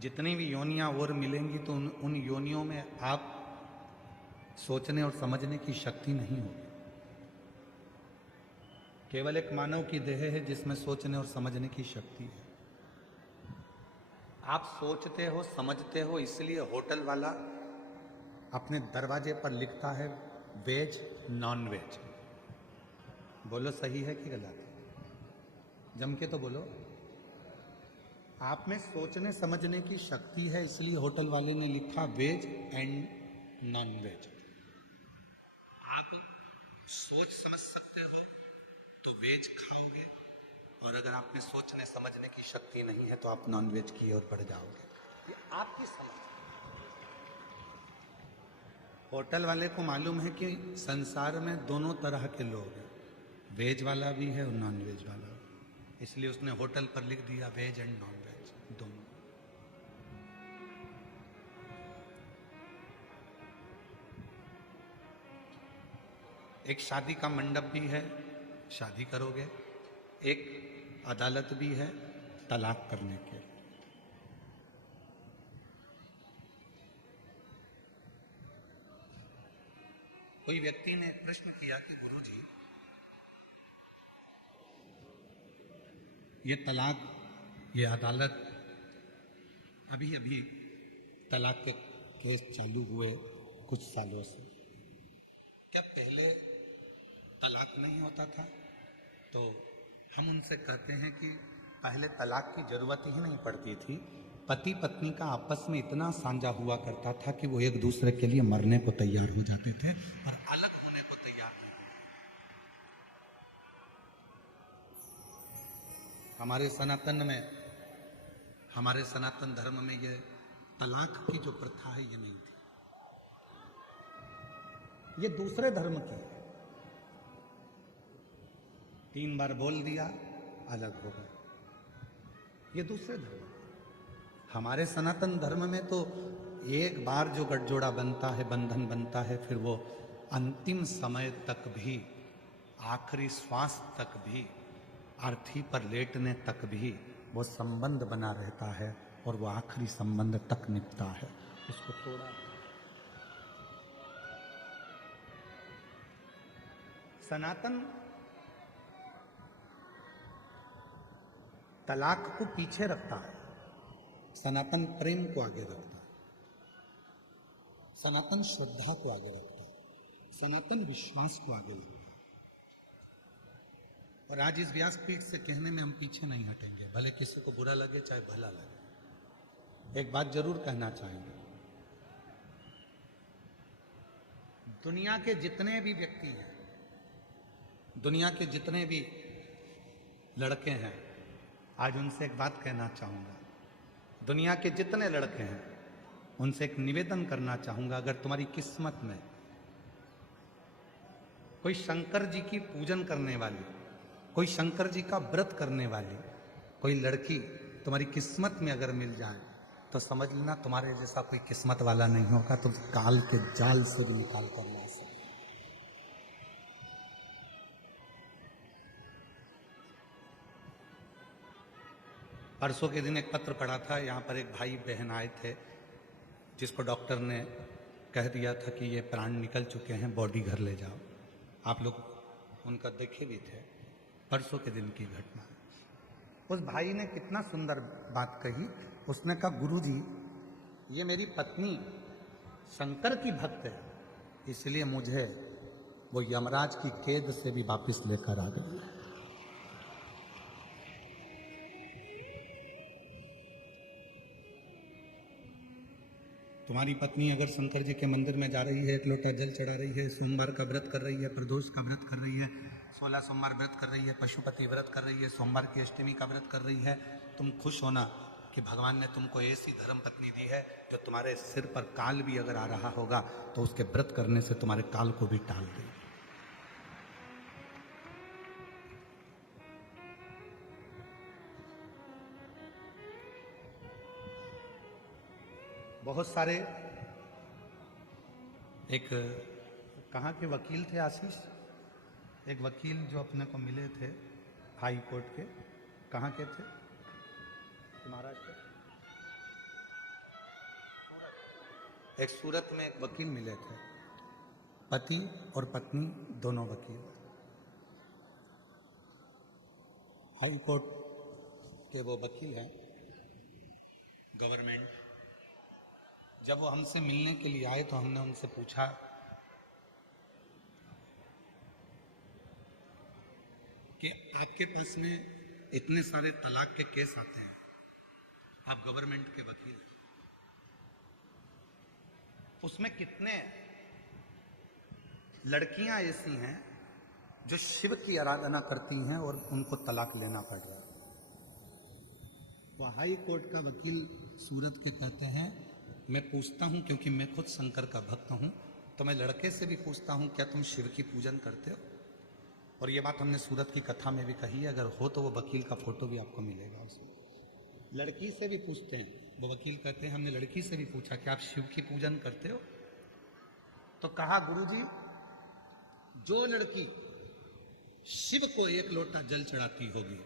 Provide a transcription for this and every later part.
जितनी भी योनियां और मिलेंगी तो उन योनियों में आप सोचने और समझने की शक्ति नहीं होगी। केवल एक मानव की देह है जिसमें सोचने और समझने की शक्ति है। आप सोचते हो समझते हो, इसलिए होटल वाला अपने दरवाजे पर लिखता है वेज नॉन वेज। बोलो सही है कि गलत? जम के तो बोलो। आप में सोचने समझने की शक्ति है, इसलिए होटल वाले ने लिखा वेज एंड नॉन वेज। आप सोच समझ सकते हो तो वेज खाओगे, और अगर आप में सोचने समझने की शक्ति नहीं है तो आप नॉन वेज की ओर बढ़ जाओगे। ये आपकी समझ। होटल वाले को मालूम है कि संसार में दोनों तरह के लोग हैं, वेज वाला भी है और नॉन वेज वाला भी। इसलिए उसने होटल पर लिख दिया वेज एंड नॉन वेज दोनों। एक शादी का मंडप भी है, शादी करोगे। एक अदालत भी है तलाक करने के। कोई व्यक्ति ने प्रश्न किया कि गुरुजी, ये तलाक, ये अदालत, अभी अभी तलाक के केस चालू हुए कुछ सालों से, क्या पहले तलाक नहीं होता था? तो हम उनसे कहते हैं कि पहले तलाक की जरूरत ही नहीं पड़ती थी। पति पत्नी का आपस में इतना साझा हुआ करता था कि वो एक दूसरे के लिए मरने को तैयार हो जाते थे और अलग होने को तैयार नहीं थे। हमारे सनातन धर्म में ये तलाक की जो प्रथा है ये नहीं थी, ये दूसरे धर्म की है। 3 बार बोल दिया अलग हो गए, ये दूसरे धर्म। हमारे सनातन धर्म में तो एक बार जो गठजोड़ा बनता है, बंधन बनता है, फिर वो अंतिम समय तक भी, आखिरी श्वास तक भी, अर्थी पर लेटने तक भी वो संबंध बना रहता है और वो आखिरी संबंध तक निभता है। उसको तोड़ा सनातन तलाक को पीछे रखता है, सनातन प्रेम को आगे रखता है, सनातन श्रद्धा को आगे रखता है, सनातन विश्वास को आगे रखता है। और आज इस व्यासपीठ से कहने में हम पीछे नहीं हटेंगे, भले किसी को बुरा लगे चाहे भला लगे। एक बात जरूर कहना चाहेंगे, दुनिया के जितने भी व्यक्ति हैं, दुनिया के जितने भी लड़के हैं, आज उनसे एक बात कहना चाहूंगा। दुनिया के जितने लड़के हैं उनसे एक निवेदन करना चाहूंगा, अगर तुम्हारी किस्मत में कोई शंकर जी की पूजन करने वाली, कोई शंकर जी का व्रत करने वाली कोई लड़की तुम्हारी किस्मत में अगर मिल जाए तो समझ लेना तुम्हारे जैसा कोई किस्मत वाला नहीं होगा, तुम काल के जाल से भी निकाल कर ला सकते। परसों के दिन एक पत्र पढ़ा था, यहाँ पर एक भाई बहन आए थे जिसको डॉक्टर ने कह दिया था कि ये प्राण निकल चुके हैं, बॉडी घर ले जाओ। आप लोग उनका देखे भी थे, परसों के दिन की घटना। उस भाई ने कितना सुंदर बात कही। उसने कहा गुरुजी, ये मेरी पत्नी शंकर की भक्त है, इसलिए मुझे वो यमराज की कैद से भी वापस लेकर आ गई। तुम्हारी पत्नी अगर शंकर जी के मंदिर में जा रही है, एक लोटा जल चढ़ा रही है, सोमवार का व्रत कर रही है, प्रदोष का व्रत कर रही है, 16 सोमवार व्रत कर रही है, पशुपति व्रत कर रही है, सोमवार की अष्टमी का व्रत कर रही है, तुम खुश होना कि भगवान ने तुमको ऐसी धर्म पत्नी दी है जो तुम्हारे सिर पर काल भी अगर आ रहा होगा तो उसके व्रत करने से तुम्हारे काल को भी टाल दे। बहुत सारे, एक कहाँ के वकील थे आशीष, एक वकील जो अपने को मिले थे हाई कोर्ट के, कहाँ के थे? महाराष्ट्र। एक सूरत में एक वकील मिले थे, पति और पत्नी दोनों वकील। हाई कोर्ट के वो वकील हैं, गवर्नमेंट। जब वो हमसे मिलने के लिए आए तो हमने उनसे पूछा कि आपके पास में इतने सारे तलाक के केस आते हैं, आप गवर्नमेंट के वकील हैं, उसमें कितने लड़कियां ऐसी हैं जो शिव की आराधना करती हैं और उनको तलाक लेना पड़ रहा है। वो हाई कोर्ट का वकील सूरत के कहते हैं, मैं पूछता हूं क्योंकि मैं खुद शंकर का भक्त हूं, तो मैं लड़के से भी पूछता हूं क्या तुम शिव की पूजन करते हो? और ये बात हमने सूरत की कथा में भी कही है, अगर हो तो वो वकील का फोटो भी आपको मिलेगा उसमें। लड़की से भी पूछते हैं, वो वकील कहते हैं हमने लड़की से भी पूछा कि आप शिव की पूजन करते हो? तो कहा गुरुजी, जो लड़की शिव को एक लोटा जल चढ़ाती होगी,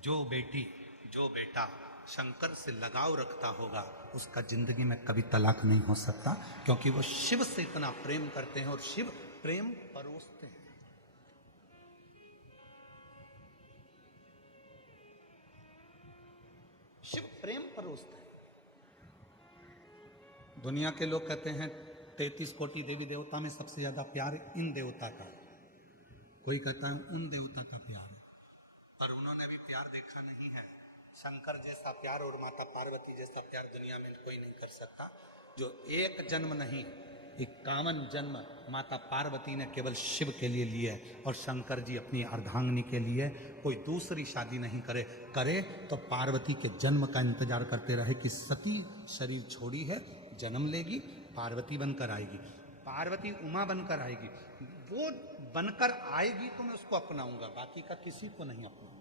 जो बेटी जो बेटा शंकर से लगाव रखता होगा, उसका जिंदगी में कभी तलाक नहीं हो सकता, क्योंकि वो शिव से इतना प्रेम करते हैं और शिव प्रेम परोसते हैं। शिव प्रेम परोसते हैं। दुनिया के लोग कहते हैं 33 कोटि देवी देवता में सबसे ज्यादा प्यार इन देवता का, कोई कहता है उन देवता का प्यार, पर उन्होंने भी प्यार देखा नहीं है। शंकर जैसा प्यार और माता पार्वती जैसा प्यार दुनिया में कोई नहीं कर सकता। जो एक जन्म नहीं 51 जन्म माता पार्वती ने केवल शिव के लिए लिए, और शंकर जी अपनी अर्धांगिनी के लिए कोई दूसरी शादी नहीं करे तो पार्वती के जन्म का इंतजार करते रहे कि सती शरीर छोड़ी है, जन्म लेगी, पार्वती बनकर आएगी, पार्वती उमा बनकर आएगी, वो बनकर आएगी तो मैं उसको अपनाऊंगा, बाकी का किसी को नहीं अपनाऊंगा।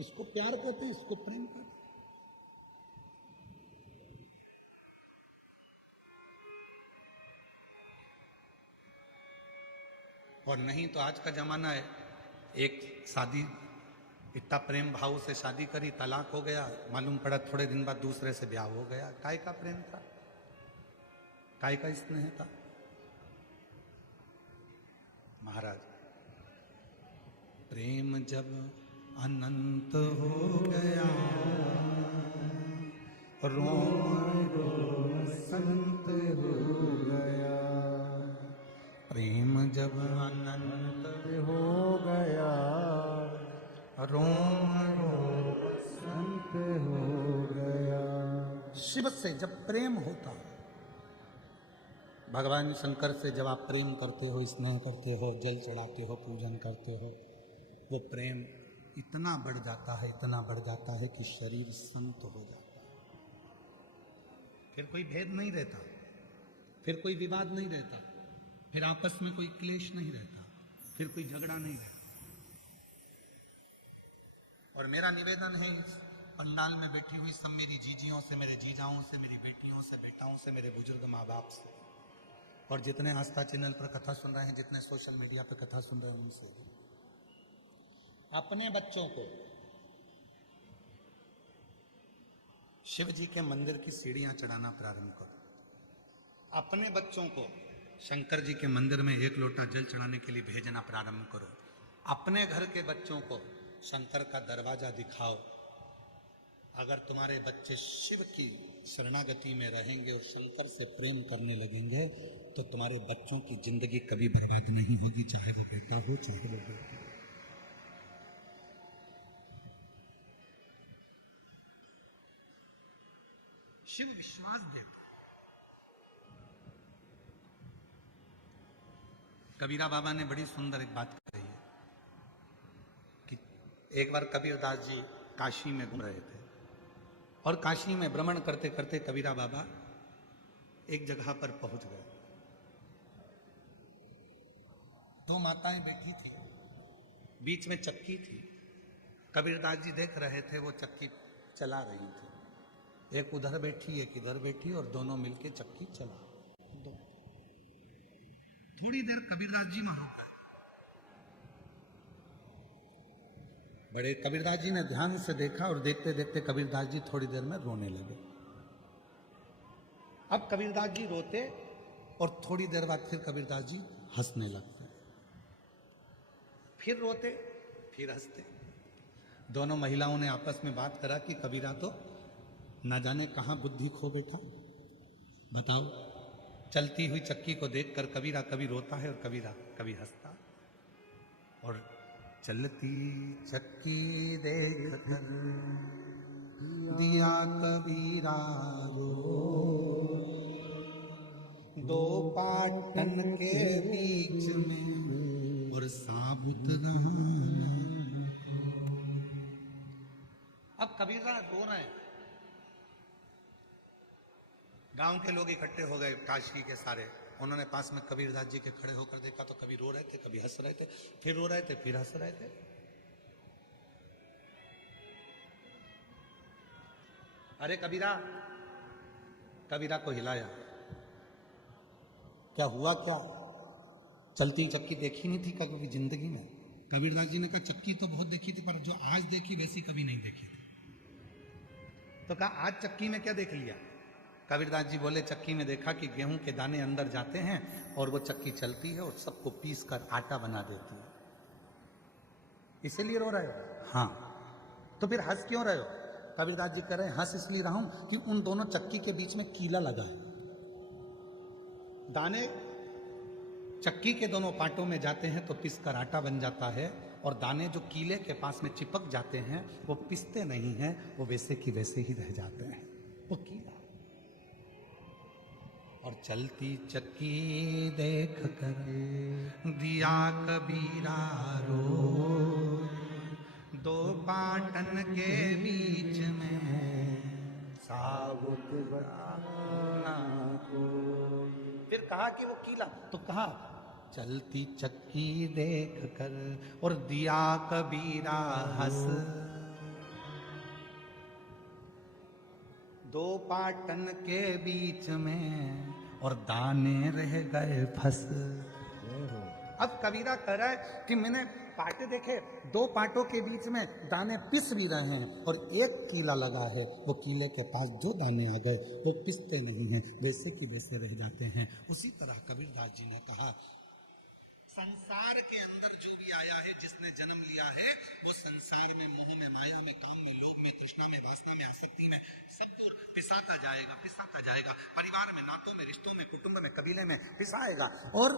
इसको प्यार कहते हैं, इसको प्रेम कहते हैं। और नहीं तो आज का जमाना है, एक शादी इतना प्रेम भाव से शादी करी, तलाक हो गया, मालूम पड़ा थोड़े दिन बाद दूसरे से ब्याह हो गया। काय का प्रेम था, काय का स्नेह था? महाराज, प्रेम जब अनंत हो गया, रोम रोम संत हो गया। प्रेम जब अनंत हो गया, रोम रोम संत हो गया। शिव से जब प्रेम होता है, भगवान शंकर से जब आप प्रेम करते हो, स्नेह करते हो, जल चढ़ाते हो, पूजन करते हो, वो प्रेम इतना बढ़ जाता है, इतना बढ़ जाता है कि शरीर संत हो जाता है। फिर कोई भेद नहीं रहता, फिर कोई विवाद नहीं रहता, फिर आपस में कोई क्लेश नहीं रहता, फिर कोई झगड़ा नहीं रहता। और मेरा निवेदन है पंडाल में बैठी हुई सब मेरी जीजियों से, मेरे जीजाओं से, मेरी बेटियों से, बेटाओं से, मेरे बुजुर्ग माँ बाप से, और जितने आस्था चैनल पर कथा सुन रहे हैं, जितने सोशल मीडिया पर कथा सुन रहे हैं, उनसे भी अपने बच्चों को शिव जी के मंदिर की सीढ़ियां चढ़ाना प्रारंभ करो। अपने बच्चों को शंकर जी के मंदिर में एक लोटा जल चढ़ाने के लिए भेजना प्रारंभ करो। अपने घर के बच्चों को शंकर का दरवाजा दिखाओ। अगर तुम्हारे बच्चे शिव की शरणागति में रहेंगे और शंकर से प्रेम करने लगेंगे तो तुम्हारे बच्चों की जिंदगी कभी बर्बाद नहीं होगी, चाहे वो बेटा हो चाहे वो बेटी। शिव विश्वास देता। कबीरा बाबा ने बड़ी सुंदर एक बात कही है कि एक बार कबीरदास जी काशी में घूम रहे थे, और काशी में भ्रमण करते करते कबीरा बाबा एक जगह पर पहुंच गए। दो माताएं बैठी थी, बीच में चक्की थी। कबीरदास जी देख रहे थे, वो चक्की चला रही थी। एक उधर बैठी, एक इधर बैठी, और दोनों मिलके चक्की चला। थोड़ी देर कबीरदास जी वहां गए। बड़े कबीरदास जी ने ध्यान से देखा, और देखते देखते कबीरदास जी थोड़ी देर में रोने लगे। अब कबीरदास जी रोते और थोड़ी देर बाद फिर कबीरदास जी हंसने लगते, फिर रोते फिर हंसते। दोनों महिलाओं ने आपस में बात करा कि कबीरा तो ना जाने कहां बुद्धि खो बैठा, बताओ। चलती हुई चक्की को देखकर कबीरा कभी रोता है और कबीरा कभी हंसता। और चलती चक्की देख कर दिया कबीरा रो, दो पाटन के बीच में और साबुत रहा। अब कबीरा रो रहे हैं, गांव के लोग इकट्ठे हो गए काशी के सारे। उन्होंने पास में कबीरदास जी के खड़े होकर देखा तो कभी रो रहे थे, कभी हंस रहे थे, फिर रो रहे थे, फिर हंस रहे थे। अरे कबीरा, कबीरा को हिलाया, क्या हुआ क्या? चलती चक्की देखी नहीं थी कभी जिंदगी में? कबीरदास जी ने कहा चक्की तो बहुत देखी थी पर जो आज देखी वैसी कभी नहीं देखी थी। तो कहा आज चक्की में क्या देख लिया? कबीरदास जी बोले चक्की में देखा कि गेहूं के दाने अंदर जाते हैं और वो चक्की चलती है और सबको पीस कर आटा बना देती है, इसीलिए रो रहे हो? हाँ। तो फिर हंस क्यों रहे हो? कबीरदास जी कह रहे हैं हंस इसलिए रहा हूं कि उन दोनों चक्की के बीच में कीला लगा है। दाने चक्की के दोनों पार्टों में जाते हैं तो पिस कर आटा बन जाता है, और दाने जो कीले के पास में चिपक जाते हैं वो पिसते नहीं हैं, वो वैसे की वैसे ही रह जाते हैं, वो कीला। और चलती चक्की देख कर दिया कबीरा रो, दो पाटन के बीच में साबुत बना को। फिर कहा कि वो कीला, तो कहा चलती चक्की देख कर और दिया कबीरा हंस, दो पाटन के बीच में और दाने रह गए फंस। अब कबीरा कह रहा है कि मैंने पाटे देखे, दो पाटों के बीच में दाने पिस भी रहे हैं और एक कीला लगा है, वो कीले के पास जो दाने आ गए वो पिसते नहीं हैं, वैसे की वैसे रह जाते हैं। उसी तरह कबीरदास जी ने कहा संसार के अंदर जो भी आया है, जिसने जन्म लिया है, वो संसार में, मोह में, माया में, काम में, लोभ में, तृष्णा में, वासना में, आसक्ति में सब दूर पिसाता जाएगा, पिसाता जाएगा। परिवार में, नातों में, रिश्तों में, कुटुंब में, कबीले में पिसाएगा और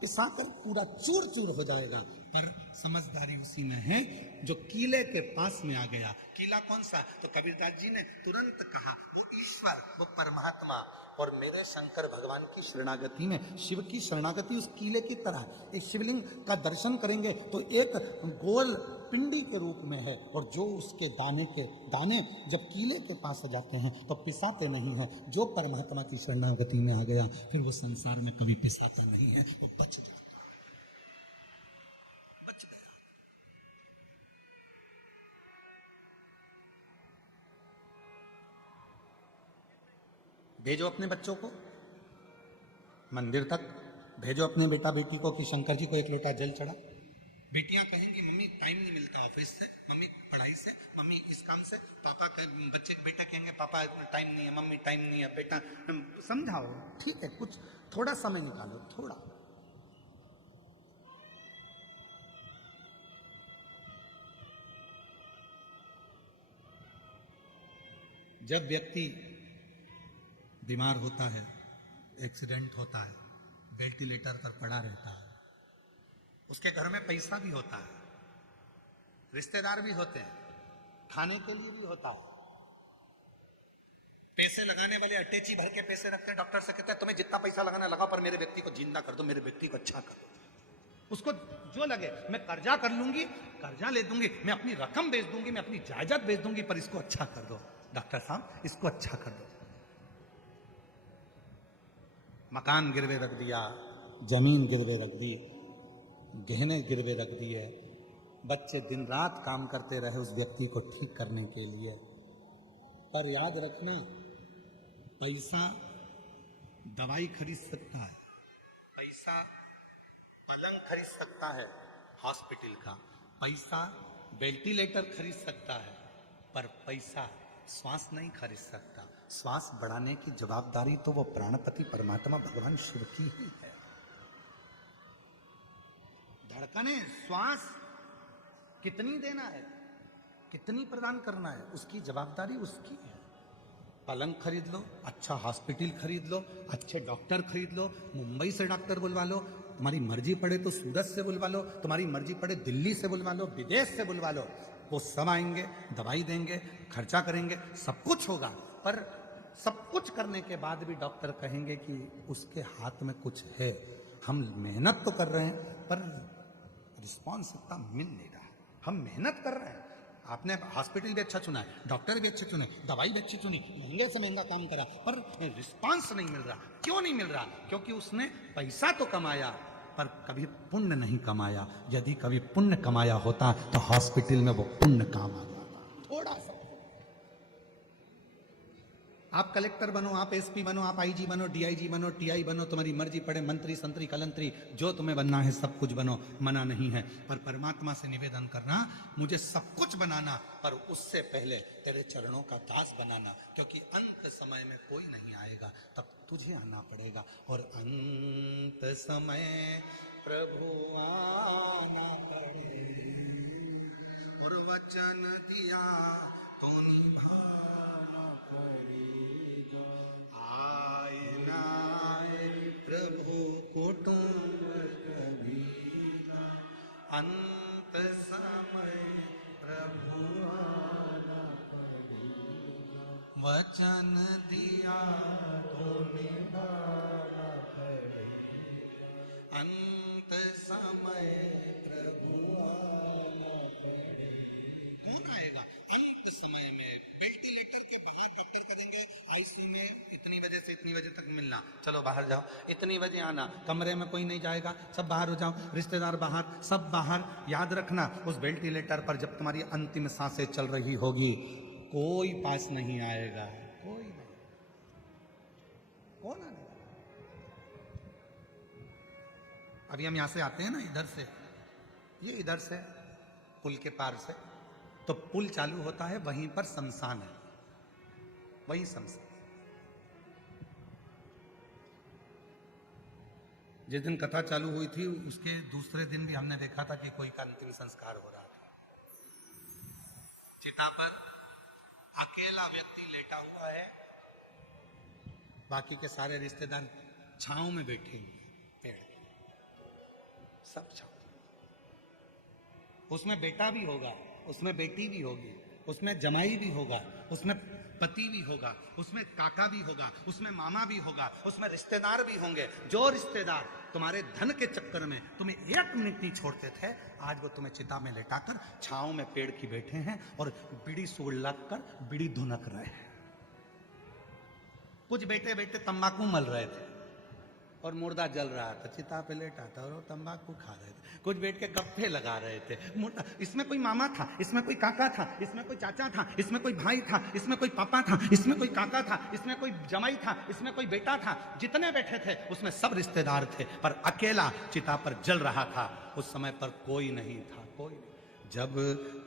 पिसाकर पूरा चूर चूर हो जाएगा। पर समझदारी उसी में है जो कीले के पास में आ गया। कीला कौन सा? तो कबीरदास जी ने तुरंत कहा वो ईश्वर, वो परमात्मा। और मेरे शंकर भगवान की शरणागति में, शिव की शरणागति उस कीले की तरह। इस शिवलिंग का दर्शन करेंगे तो एक गोल पिंडी के रूप में है, और जो उसके दाने जब कीले के पास आ जाते हैं तो पिसाते नहीं हैं। जो परमात्मा की शरणागति में आ गया फिर वो संसार में कभी पिसाते नहीं है, वो बच जाता है। भेजो अपने बच्चों को मंदिर तक, भेजो अपने बेटा बेटी को कि शंकर जी को एक लोटा जल चढ़ा। बेटियां कहेंगी मम्मी टाइम नहीं मिलता ऑफिस से, मम्मी पढ़ाई से, मम्मी इस काम से। बेटा कहेंगे पापा टाइम नहीं है, मम्मी टाइम नहीं है। बेटा समझाओ, ठीक है, कुछ थोड़ा समय निकालो, थोड़ा। जब व्यक्ति बीमार होता है, एक्सीडेंट होता है, वेंटिलेटर पर पड़ा रहता है, उसके घर में पैसा भी होता है, रिश्तेदार भी होते हैं, खाने के लिए भी होता है। पैसे लगाने वाले अटैची भर के पैसे रखते हैं, डॉक्टर से कहते हैं तुम्हें जितना पैसा लगाना लगा पर मेरे व्यक्ति को जिंदा कर दो, मेरे व्यक्ति को अच्छा कर दो। उसको जो लगे, मैं कर्जा कर लूंगी, कर्जा ले दूंगी, मैं अपनी रकम बेच दूंगी, मैं अपनी जायदाद बेच दूंगी, पर इसको अच्छा कर दो डॉक्टर साहब, इसको अच्छा कर दो। मकान गिरवे रख दिया, जमीन गिरवे रख दी, गहने गिरवे रख दिए, बच्चे दिन रात काम करते रहे उस व्यक्ति को ठीक करने के लिए। पर याद रखना, पैसा दवाई खरीद सकता है, पैसा पलंग खरीद सकता है हॉस्पिटल का, पैसा वेंटिलेटर खरीद सकता है, पर पैसा श्वास नहीं खरीद सकता। श्वास बढ़ाने की जवाबदारी तो वो प्राणपति परमात्मा भगवान शिव की ही है। धड़कने, श्वास कितनी देना है, कितनी प्रदान करना है, उसकी जवाबदारी उसकी है। पलंग खरीद लो, अच्छा हॉस्पिटल खरीद लो, अच्छे डॉक्टर खरीद लो, मुंबई से डॉक्टर बुलवा लो, तुम्हारी मर्जी पड़े तो सूरत से बुलवा लो, तुम्हारी मर्जी पड़े दिल्ली से बुलवा लो, विदेश से बुलवा लो, वो सब आएंगे, दवाई देंगे, खर्चा करेंगे, सब कुछ होगा। पर सब कुछ करने के बाद भी डॉक्टर कहेंगे कि उसके हाथ में कुछ है। हम मेहनत तो कर रहे हैं पर रिस्पॉन्स इतना मिल नहीं रहा। हम मेहनत कर रहे हैं, आपने हॉस्पिटल भी अच्छा चुना है, डॉक्टर भी अच्छे चुने, दवाई भी अच्छी चुनी, महंगे से महंगा काम करा, पर रिस्पॉन्स नहीं मिल रहा। क्यों नहीं मिल रहा? क्योंकि उसने पैसा तो कमाया पर कभी पुण्य नहीं कमाया। यदि कभी पुण्य कमाया होता तो हॉस्पिटल में वो पुण्य काम आ जाता। थोड़ा सा आप कलेक्टर बनो, आप एसपी बनो, आप आईजी बनो, डीआईजी बनो, टीआई बनो, तुम्हारी मर्जी पड़े, मंत्री संतरी कलंतरी, जो तुम्हें बनना है सब कुछ बनो, मना नहीं है। पर परमात्मा से निवेदन करना, मुझे सब कुछ बनाना, पर उससे पहले तेरे चरणों का दास बनाना, क्योंकि अंत समय में कोई नहीं आएगा, तब तुझे आना पड़ेगा। और अंत समय प्रभु आना पड़े, और वचन दिया तो निभाना पड़े। प्रभु कुटुंब कबीरा, अंत समय प्रभु आना पड़ेगा, वचन दिया तो निभाना पड़ेगा, अंत समय प्रभु आना पड़ेगा। कौन आएगा अंत समय में? वेंटिलेटर के बाहर डॉक्टर करेंगे, आईसीयू में इतनी बजे से इतनी बजे तक मिलना, चलो बाहर जाओ, इतनी बजे आना, कमरे में कोई नहीं जाएगा, सब बाहर हो जाओ, रिश्तेदार बाहर, सब बाहर। याद रखना, उस वेंटिलेटर पर जब तुम्हारी अंतिम सांसें चल रही होगी, कोई पास नहीं आएगा, कोई नहीं। कौन आएगा? अभी हम यहां से आते हैं ना, इधर से, ये इधर से पुल के पार से, तो पुल चालू होता है, वहीं पर शमशान है, वही शमशान। जिस दिन कथा चालू हुई थी उसके दूसरे दिन भी हमने देखा था कि कोई का अंतिम संस्कार हो रहा था। चिता पर अकेला व्यक्ति लेटा हुआ है, बाकी के सारे रिश्तेदार छांव में बैठे हुए, पेड़ सब छांव। उसमें बेटा भी होगा, उसमें बेटी भी होगी, उसमें जमाई भी होगा, उसमें पति भी होगा, उसमें काका भी होगा, उसमें मामा भी होगा, उसमें रिश्तेदार भी होंगे। जो रिश्तेदार तुम्हारे धन के चक्कर में तुम्हें एक मिनट नहीं छोड़ते थे, आज वो तुम्हें चिता में लेटाकर छांव में पेड़ की बैठे हैं और बीड़ी सुलग कर बीड़ी धुनक रहे हैं। कुछ बैठे बैठे तंबाकू मल रहे थे और मुर्दा जल रहा था, चिता पे लेटा था और वो तंबाकू खा रहे थे। कुछ बैठ के गप्पे लगा रहे थे। इसमें कोई मामा था, इसमें कोई काका था, इसमें कोई चाचा था, इसमें कोई भाई था, इसमें कोई पापा था, इसमें कोई काका था, इसमें कोई जमाई था, इसमें कोई बेटा था। जितने बैठे थे उसमें सब रिश्तेदार थे, पर अकेला चिता पर जल रहा था। उस समय पर कोई नहीं था, कोई नहीं। जब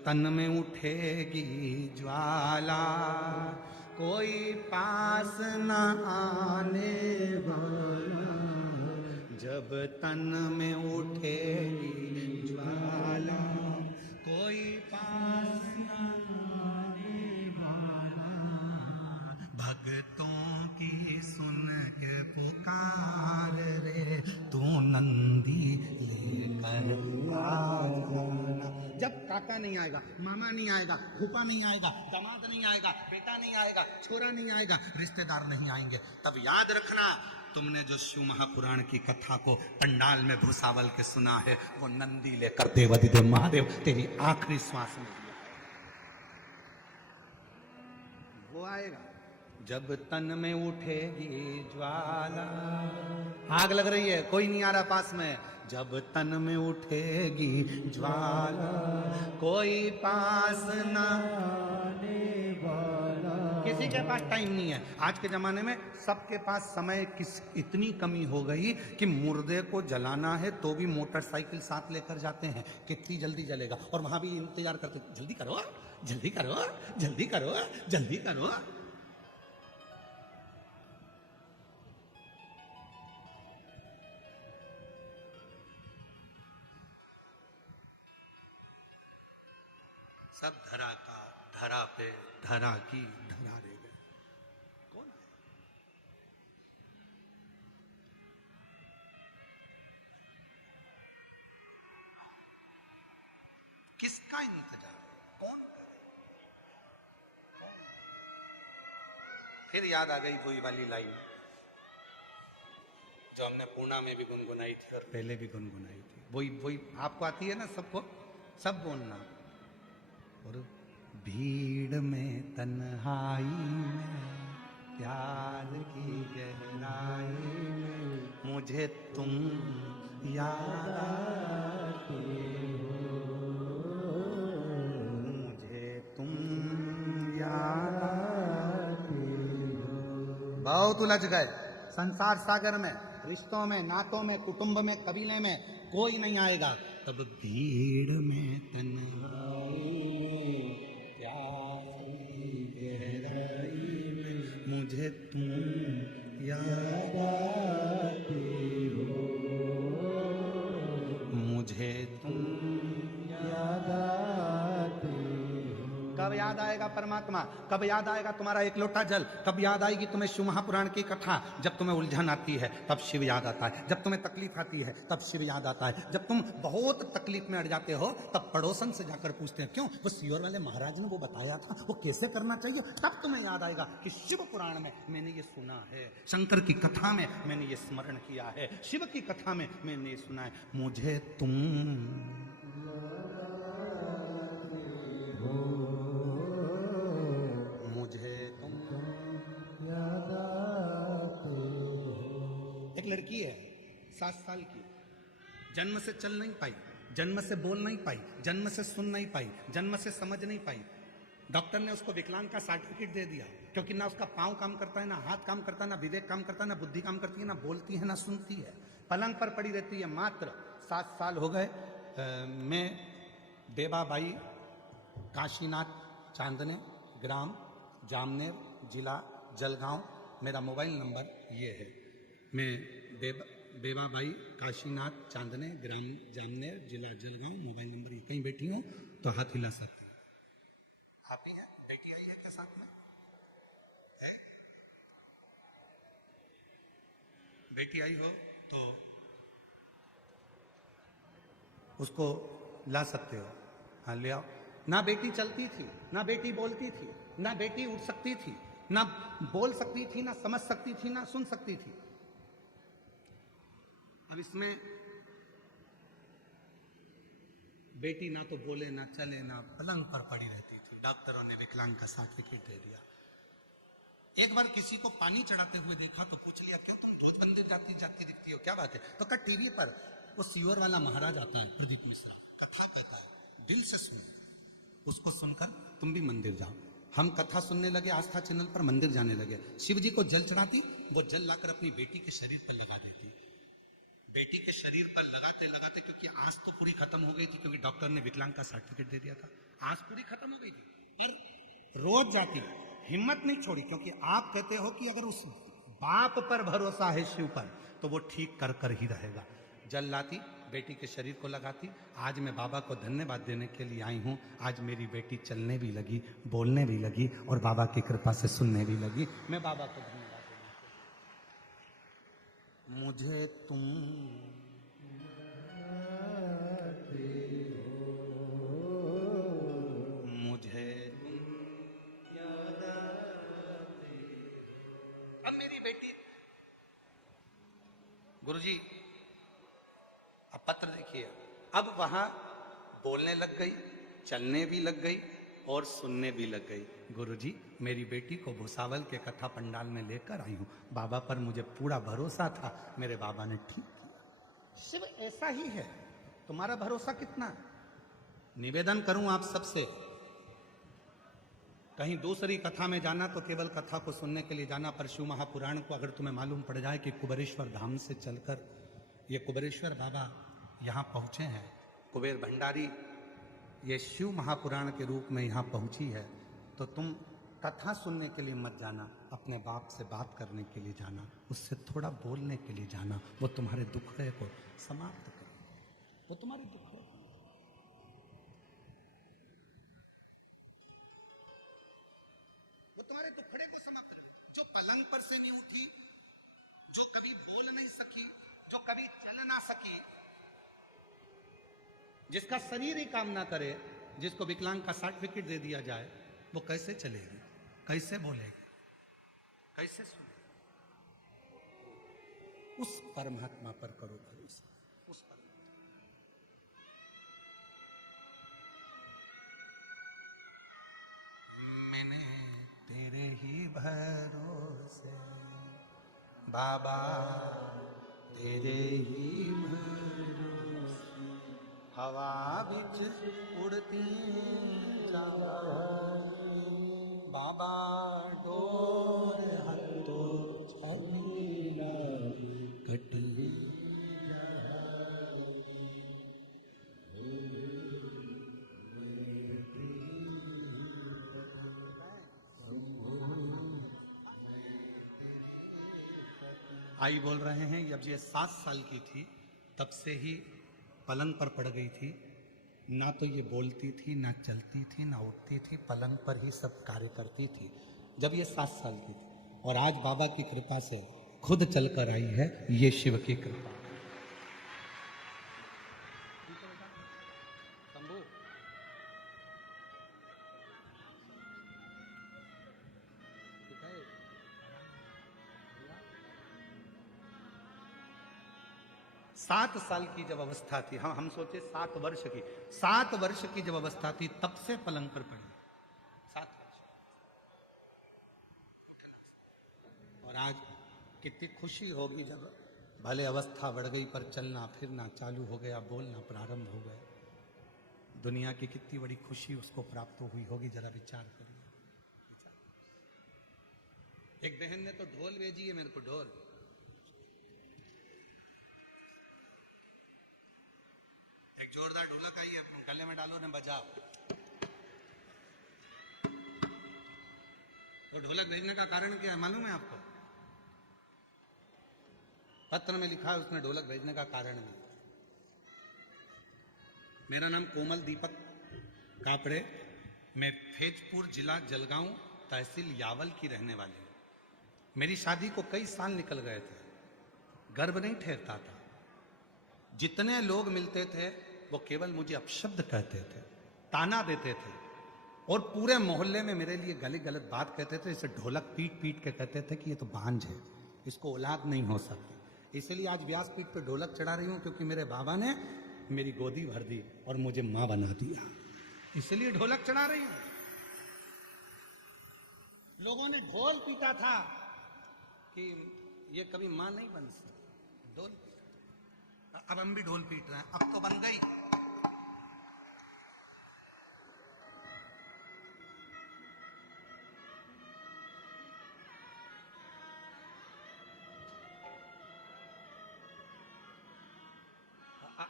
तन में उठेगी ज्वाला, कोई पास न आने वाला। जब तन में उठेगी ज्वाला, कोई पास न आने वाला। भक्तों की सुन के पुकार रे, तू नंदी लेकर आ जाना। जब काका नहीं आएगा, मामा नहीं आएगा, फूफा नहीं आएगा, दामाद नहीं आएगा, बेटा नहीं आएगा, छोरा नहीं आएगा, रिश्तेदार नहीं आएंगे, तब याद रखना, तुमने जो शिव महापुराण की कथा को पंडाल में भूसावल के सुना है, वो नंदी लेकर देवाधिदेव महादेव तेरी आखिरी श्वास में दिया है, वो आएगा। जब तन में उठेगी ज्वाला, आग लग रही है, कोई नहीं आ रहा पास में। जब तन में उठेगी ज्वाला, कोई पास न आने वाला। किसी के पास टाइम नहीं है। आज के जमाने में सबके पास समय इतनी कमी हो गई कि मुर्दे को जलाना है तो भी मोटरसाइकिल साथ लेकर जाते हैं, कितनी जल्दी जलेगा, और वहां भी इंतजार करते, जल्दी करो, जल्दी करो, जल्दी करो, जल्दी करो। सब धरा का धरा पे, धरा की धरा रह गए। कौन है? किसका इंतजार? कौन करे? फिर याद आ गई वही वाली लाइन जो हमने पूना में भी गुनगुनाई थी और पहले भी गुनगुनाई थी। वही वही आपको आती है ना, सबको सब बोलना। और भीड़ में तन्हाई में प्यार की गहराई में मुझे तुम याद आती हो, मुझे तुम याद आती हो। बहुत उलझ गए संसार सागर में, रिश्तों में, नातों में, कुटुंब में, कबीले में कोई नहीं आएगा। तब भीड़ में तन्हाई में प्यास की गहराई में मुझे तुम याद आती हो, मुझे तुम याद आती हो। कब याद आएगा परमात्मा? कब याद आएगा तुम्हारा एक लोटा जल? कब याद आएगी तुम्हें शिव महापुराण की कथा? जब तुम्हें उलझन आती है तब शिव याद आता है, जब तुम्हें तकलीफ आती है तब शिव याद आता है, जब तुम बहुत तकलीफ में अड़ जाते हो तब पड़ोसन से जाकर पूछते हैं क्यों वो सीहोर वाले महाराज ने वो बताया था, वो कैसे करना चाहिए। तब तुम्हें याद आएगा कि शिव पुराण में मैंने ये सुना है, शंकर की कथा में मैंने ये स्मरण किया है, शिव की कथा में मैंने ये सुना है, मुझे तुम मुझे तुम याद आते हो। एक लड़की है 7 साल की, जन्म से चल नहीं पाई, जन्म से बोल नहीं पाई, जन्म से सुन नहीं पाई, जन्म से समझ नहीं पाई। डॉक्टर ने उसको विकलांग का सर्टिफिकेट दे दिया क्योंकि ना उसका पांव काम करता है, ना हाथ काम करता है, ना विवेक काम करता है, ना बुद्धि काम करती है, ना बोलती है, ना सुनती है, पलंग पर पड़ी रहती है। मात्र 7 साल हो गए। मैं बेबाबाई काशीनाथ चांदने, ग्राम जामनेर, जिला जलगांव, मेरा मोबाइल नंबर ये है। मैं बेबाबाई काशीनाथ चांदने, ग्राम जामनेर, जिला जलगांव, मोबाइल नंबर ये। कहीं बैठी हो तो हाथ हिला सकते हैं। आप ही हैं? बेटी आई है क्या साथ में? है? बेटी आई हो तो उसको ला सकते हो। हाँ ले आओ। ना बेटी चलती थी, ना बेटी बोलती थी, ना बेटी उठ सकती थी, ना बोल सकती थी, ना समझ सकती थी, ना सुन सकती थी। अब इसमें बेटी ना तो बोले, ना चले, ना पलंग पर पड़ी रहती थी। डॉक्टरों ने विकलांग का सर्टिफिकेट दे दिया। एक बार किसी को पानी चढ़ाते हुए देखा तो पूछ लिया क्यों तुम रोज मंदिर जाती जाती दिखती हो, क्या बात है? तो कहा टीवी पर वो सीहोर वाला महाराज आता है, प्रदीप मिश्रा, कथा कहता है, दिल से सुनो, उसको सुनकर तुम भी मंदिर जाओ। हम कथा सुनने लगे, आस्था चैनल पर मंदिर जाने लगे। शिव जी को जल चढ़ाती, वो जल लाकर अपनी बेटी के शरीर पर लगा देती। बेटी के शरीर पर लगाते लगाते, क्योंकि आंस तो पूरी खत्म हो गई थी, क्योंकि डॉक्टर ने विकलांग का सर्टिफिकेट दे दिया था, आंस पूरी खत्म हो गई थी, पर रोज जाती, हिम्मत नहीं छोड़ी, क्योंकि आप कहते हो कि अगर उस बाप पर भरोसा है शिव पर तो वो ठीक कर कर ही रहेगा। जल लाती, बेटी के शरीर को लगाती। आज मैं बाबा को धन्यवाद देने के लिए आई हूँ। आज मेरी बेटी चलने भी लगी, बोलने भी लगी और बाबा की कृपा से सुनने भी लगी। मैं बाबा को धन्यवाद देने के लिए। मुझे तुम मुझे अब मेरी बेटी, गुरुजी अब पत्र देखिए, अब वहां बोलने लग गई, चलने भी लग गई और सुनने भी लग गई। गुरुजी मेरी बेटी को भुसावल के कथा पंडाल में लेकर आई हूं, बाबा पर मुझे पूरा भरोसा था, मेरे बाबा ने ठीक किया। शिव ऐसा ही है, तुम्हारा भरोसा कितना? निवेदन करूं आप सबसे, कहीं दूसरी कथा में जाना तो केवल कथा को सुनने के लिए जाना, पर शिव महापुराण को अगर तुम्हें मालूम पड़ जाए कि कुबेरेश्वर धाम से चलकर ये कुबेरेश्वर बाबा यहाँ पहुँचे हैं, कुबेर भंडारी ये शिव महापुराण के रूप में यहाँ पहुँची है, तो तुम कथा सुनने के लिए मत जाना, अपने बाप से बात करने के लिए जाना, उससे थोड़ा बोलने के लिए जाना। वो तुम्हारे दुख को समाप्त करे, वो तुम्हारे दुख पलंग पर से नहीं उठी, जो कभी बोल नहीं सकी, जो कभी चल ना सकी, जिसका शरीर ही काम ना करे, जिसको विकलांग का सर्टिफिकेट दे दिया जाए, वो कैसे चलेगी, कैसे बोलेगी, कैसे सुनेगी? उस परमात्मा पर करो भरोसा, उस पर। मैंने तेरे ही भरोसे बाबा, तेरे ही भरोसे हवा बिच उड़ती बाबा, डोर हथो छलीला कटी। आई बोल रहे हैं जब ये 7 साल की थी तब से ही पलंग पर पड़ गई थी, ना तो ये बोलती थी, ना चलती थी, ना उठती थी, पलंग पर ही सब कार्य करती थी जब ये 7 साल की थी। और आज बाबा की कृपा से खुद चलकर आई है, ये शिव की कृपा। शंभू, 7 साल की जब अवस्था थी, हाँ हम सोचे 7 वर्ष की, 7 वर्ष की जब अवस्था थी तब से पलंग पर पड़ी, 7 वर्ष। और आज कितनी खुशी होगी जब भले अवस्था बढ़ गई पर चलना फिरना चालू हो गया, बोलना प्रारंभ हो गया। दुनिया की कितनी बड़ी खुशी उसको प्राप्त हुई होगी, जरा विचार करिए। एक बहन ने तो ढोल भेजी है मेरे को, ढोल। एक जोरदार ढोलक आई है, गले में डालो ने बजाओ। तो ढोलक भेजने का कारण क्या है मालूम है आपको? पत्र में लिखा है उसने ढोलक भेजने का कारण भी। मेरा नाम कोमल दीपक कापड़े, मैं फैजपुर जिला जलगांव तहसील यावल की रहने वाली हूं। मेरी शादी को कई साल निकल गए थे, गर्भ नहीं ठहरता था। जितने लोग मिलते थे वो केवल मुझे अपशब्द कहते थे, ताना देते थे, और पूरे मोहल्ले में मेरे लिए गली गलत बात कहते थे। इसे ढोलक पीट पीट के कहते थे कि ये तो बांझ है, इसको औलाद नहीं हो सकती। इसलिए आज व्यासपीठ पे ढोलक चढ़ा रही हूं, क्योंकि मेरे बाबा ने मेरी गोदी भर दी और मुझे मां बना दिया, इसलिए ढोलक चढ़ा रही हूं। लोगों ने ढोल पीटा था कि ये कभी मां नहीं बन सकती, ढोल। अब हम भी ढोल पीट रहे हैं, अब तो बन गई।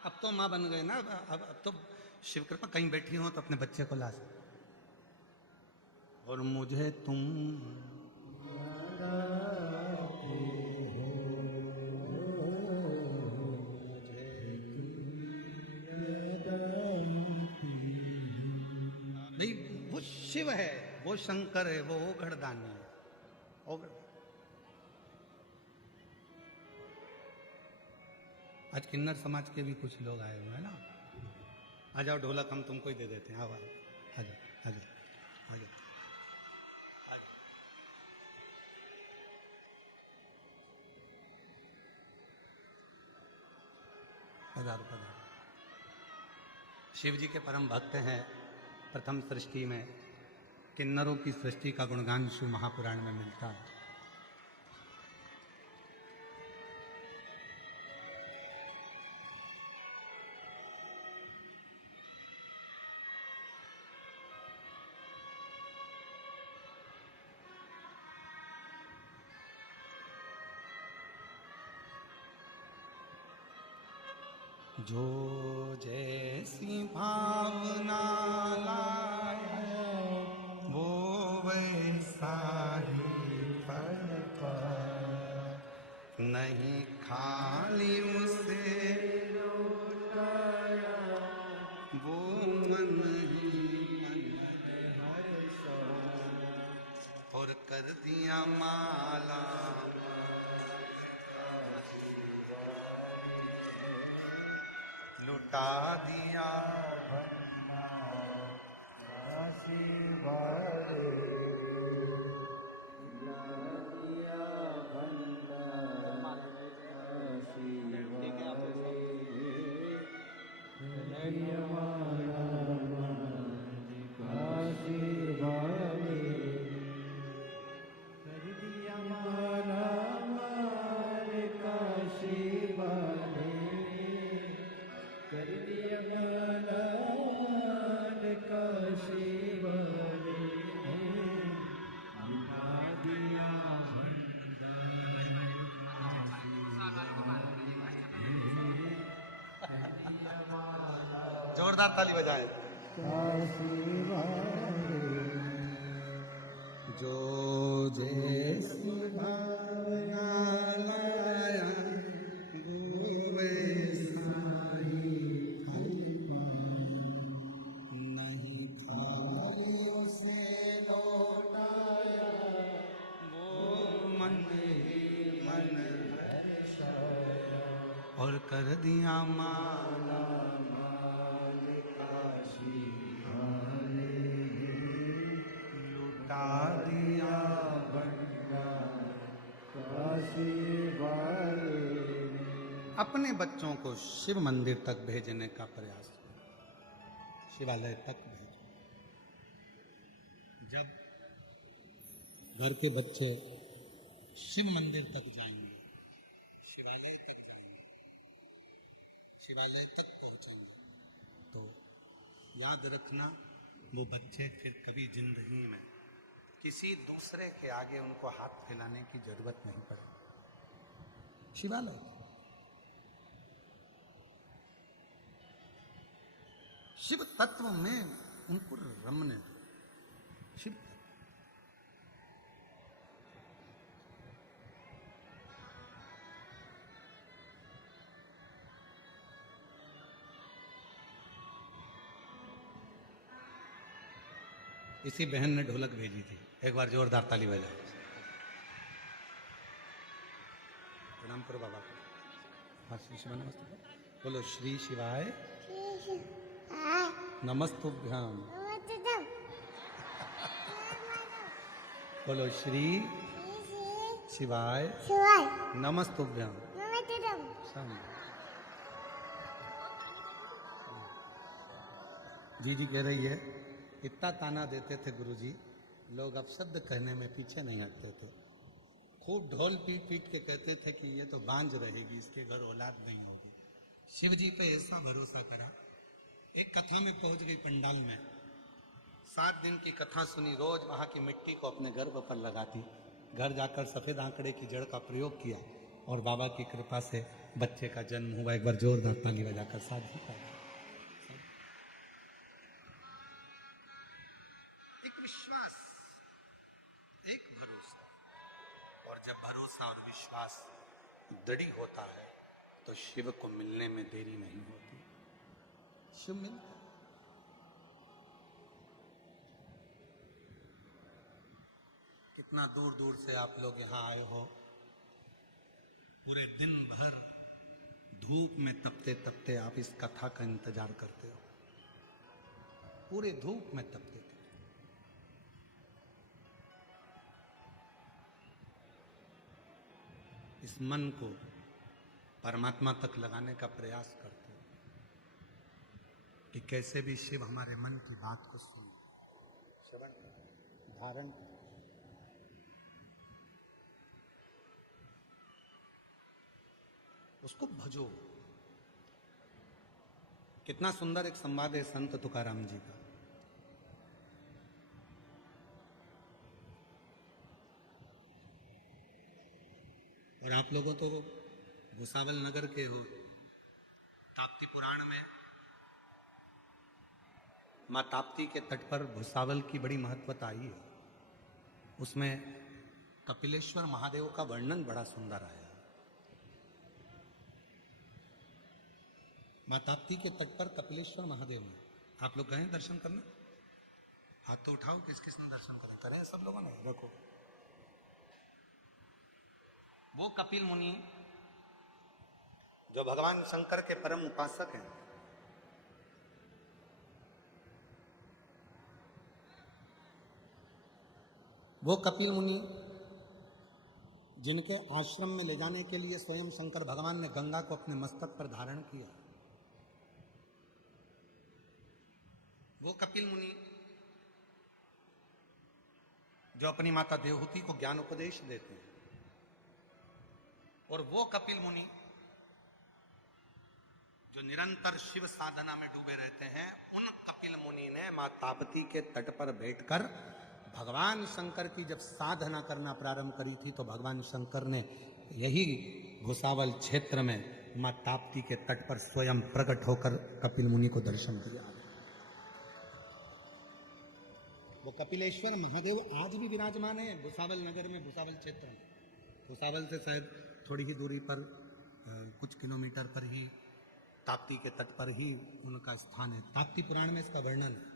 अब तो मां बन गए ना, अब तो शिव कृपा, कहीं बैठी हो तो अपने बच्चे को ला सकते। और मुझे तुम नहीं, वो शिव है, वो शंकर है, वो ओघड़दानी है। आज किन्नर समाज के भी कुछ लोग आए हुए हैं ना। आ जाओ, ढोलक हम तुमको ही दे देते हैं। आओ आ जाओ, आ जाओ, आ जाओ, आ जाओ। पधारो पधारो। शिव जी के परम भक्त हैं। प्रथम सृष्टि में किन्नरों की सृष्टि का गुणगान शिव महापुराण में मिलता है। जो जैसी भावना लाए वो वैसा ही फल पाए, नहीं खाली उसे लौटाया वो मन ही मन हर सा, और कर दिया माला लुटा दिया जोरदार ताली बजाए। जो जैसी भावना लाया वो वैसा ही नहीं खाली उसे लौटाया वो मन ही मन और कर दिया माला लुटा दिया अपने बच्चों को शिव मंदिर तक भेजने का प्रयास, शिवालय तक भेजो। जब घर के बच्चे शिव मंदिर तक जाएंगे, शिवालय तक जाएंगे, शिवालय तक पहुंचेंगे, तो याद रखना वो बच्चे फिर कभी जिंदगी में किसी दूसरे के आगे उनको हाथ फैलाने की जरूरत नहीं पड़ेगी। शिवालय शिव तत्व में उनको रमने दो। शिव तत्व इसी बहन ने ढोलक भेजी थी, एक बार जोरदार ताली बजाओ। प्रणाम करो बाबा को। हाँ श्री शिवाय नमस्ते बोलो। श्री शिवाय नमस्तुभ्याम बोलो। श्री शिवाय नमस्तुभ्याम। जी कह रही है, इतना ताना देते थे गुरुजी, लोग अब शब्द कहने में पीछे नहीं हटते थे। खूब ढोल पीट पीट के कहते थे कि ये तो बांझ रहेगी, इसके घर औलाद नहीं होगी। शिव जी पे ऐसा भरोसा करा, एक कथा में पहुंच गई पंडाल में। 7 दिन की कथा सुनी, रोज वहां की मिट्टी को अपने गर्भ पर लगाती, घर जाकर सफेद आंकड़े की जड़ का प्रयोग किया और बाबा की कृपा से बच्चे का जन्म हुआ। एक बार जोरदार ताली बजाकर साथ ही विश्वास, एक भरोसा, और जब भरोसा और विश्वास दृढ़ होता है तो शिव को मिलने में देरी नहीं होती। शिव मिलता है। कितना दूर दूर से आप लोग यहाँ आए हो, पूरे दिन भर धूप में तपते तपते आप इस कथा का इंतजार करते हो, पूरे धूप में तपते थे। इस मन को परमात्मा तक लगाने का प्रयास करते हो कि कैसे भी शिव हमारे मन की बात को सुने, श्रवण धारण, उसको भजो। कितना सुंदर एक संवाद है संत तुकाराम जी का। और आप लोगों तो भुसावल नगर के हो, ताप्ती पुराण में माँ ताप्ती के तट पर भुसावल की बड़ी महत्वता आई है। उसमें कपिलेश्वर महादेव का वर्णन बड़ा सुंदर आया। माँ ताप्ती के तट पर कपिलेश्वर महादेव में आप लोग गए दर्शन करने? हाथ तो उठाओ, किस किसने दर्शन करें? करें सब लोगों ने? रखो। वो कपिल मुनि जो भगवान शंकर के परम उपासक हैं, वो कपिल मुनि जिनके आश्रम में ले जाने के लिए स्वयं शंकर भगवान ने गंगा को अपने मस्तक पर धारण किया, वो कपिल मुनि जो अपनी माता देवहूति को ज्ञान उपदेश देते हैं, और वो कपिल मुनि जो निरंतर शिव साधना में डूबे रहते हैं, उन कपिल मुनि ने मां ताप्ती के तट पर बैठकर भगवान शंकर की जब साधना करना प्रारंभ करी थी, तो भगवान शंकर ने यही भुसावल क्षेत्र में मां ताप्ती के तट पर स्वयं प्रकट होकर कपिल मुनि को दर्शन दिया। वो कपिलेश्वर महादेव आज भी विराजमान है भुसावल नगर में, भुसावल क्षेत्र में। भुसावल से शायद थोड़ी ही दूरी पर कुछ किलोमीटर पर ही ताप्ती के तट पर ही उनका स्थान है। ताप्ती पुराण में इसका वर्णन है,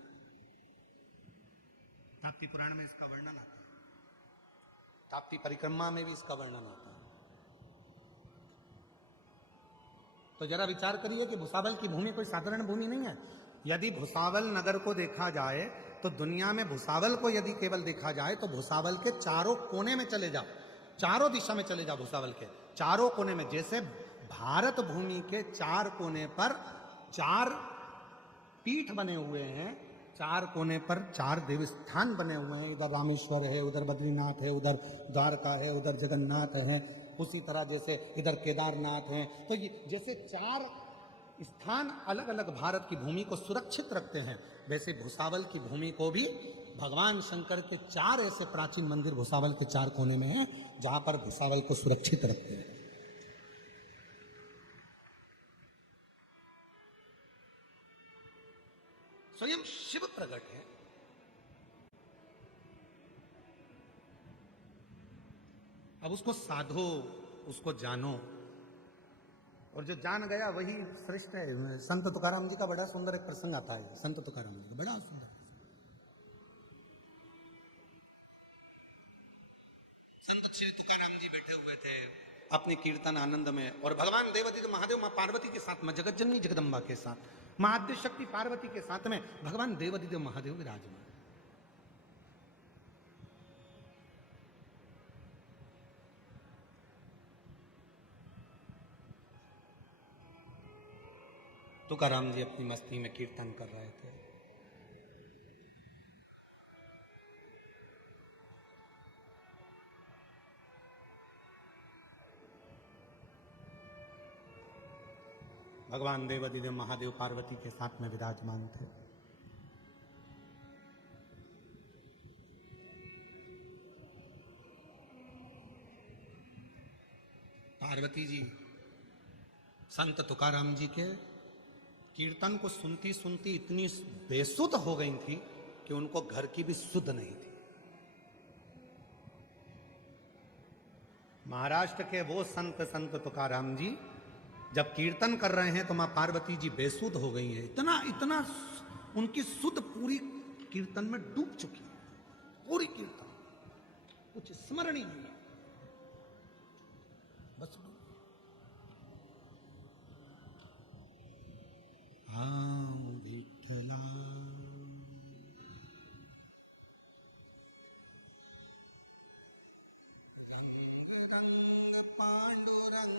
ताप्ती पुराण में इसका वर्णन आता है, ताप्ती परिक्रमा में भी इसका वर्णन आता है। तो जरा विचार करिए कि भुसावल की भूमि कोई साधारण भूमि नहीं है। यदि भुसावल नगर को देखा जाए तो दुनिया में भुसावल को यदि केवल देखा जाए तो भुसावल के चारों कोने में चले जाओ, चारों दिशा में चले जाओ, भुसावल के चारों कोने में, जैसे भारत भूमि के चार कोने पर चार पीठ बने हुए हैं, चार कोने पर चार देवस्थान बने हुए हैं, इधर रामेश्वर है, उधर बद्रीनाथ है, उधर द्वारका है, उधर जगन्नाथ है, उसी तरह जैसे इधर केदारनाथ है। तो ये जैसे चार स्थान अलग अलग भारत की भूमि को सुरक्षित रखते हैं, वैसे भुसावल की भूमि को भी भगवान शंकर के चार ऐसे प्राचीन मंदिर भुसावल के चार कोने में हैं, जहां पर भुसावल को सुरक्षित रखते हैं। स्वयं शिव प्रकट है। अब उसको साधो, उसको जानो, और जो जान गया वही श्रेष्ठ है। संत तुकाराम जी का बड़ा सुंदर एक प्रसंग आता है, संत तुकाराम जी का बड़ा सुंदर। संत श्री तुकाराम जी बैठे हुए थे अपने कीर्तन आनंद में, और भगवान देवादिदेव महादेव मां पार्वती के साथ, मां जगतजननी जगदम्बा के साथ, मां आद्य शक्ति पार्वती के साथ में भगवान देवादिदेव महादेव विराजमान। तुकाराम जी अपनी मस्ती में कीर्तन कर रहे थे। भगवान देवादिदेव महादेव पार्वती के साथ में विराजमान थे। पार्वती जी संत तुकाराम जी के कीर्तन को सुनती सुनती इतनी बेसुध हो गई थी कि उनको घर की भी सुध नहीं थी। महाराष्ट्र के वो संत तुकाराम जी जब कीर्तन कर रहे हैं तो मां पार्वती जी बेसुध हो गई हैं। इतना इतना उनकी सुध पूरी कीर्तन में डूब चुकी है, पूरी कीर्तन कुछ स्मरण ही नहीं है, बस विठला रंग रंग पांडुरंग,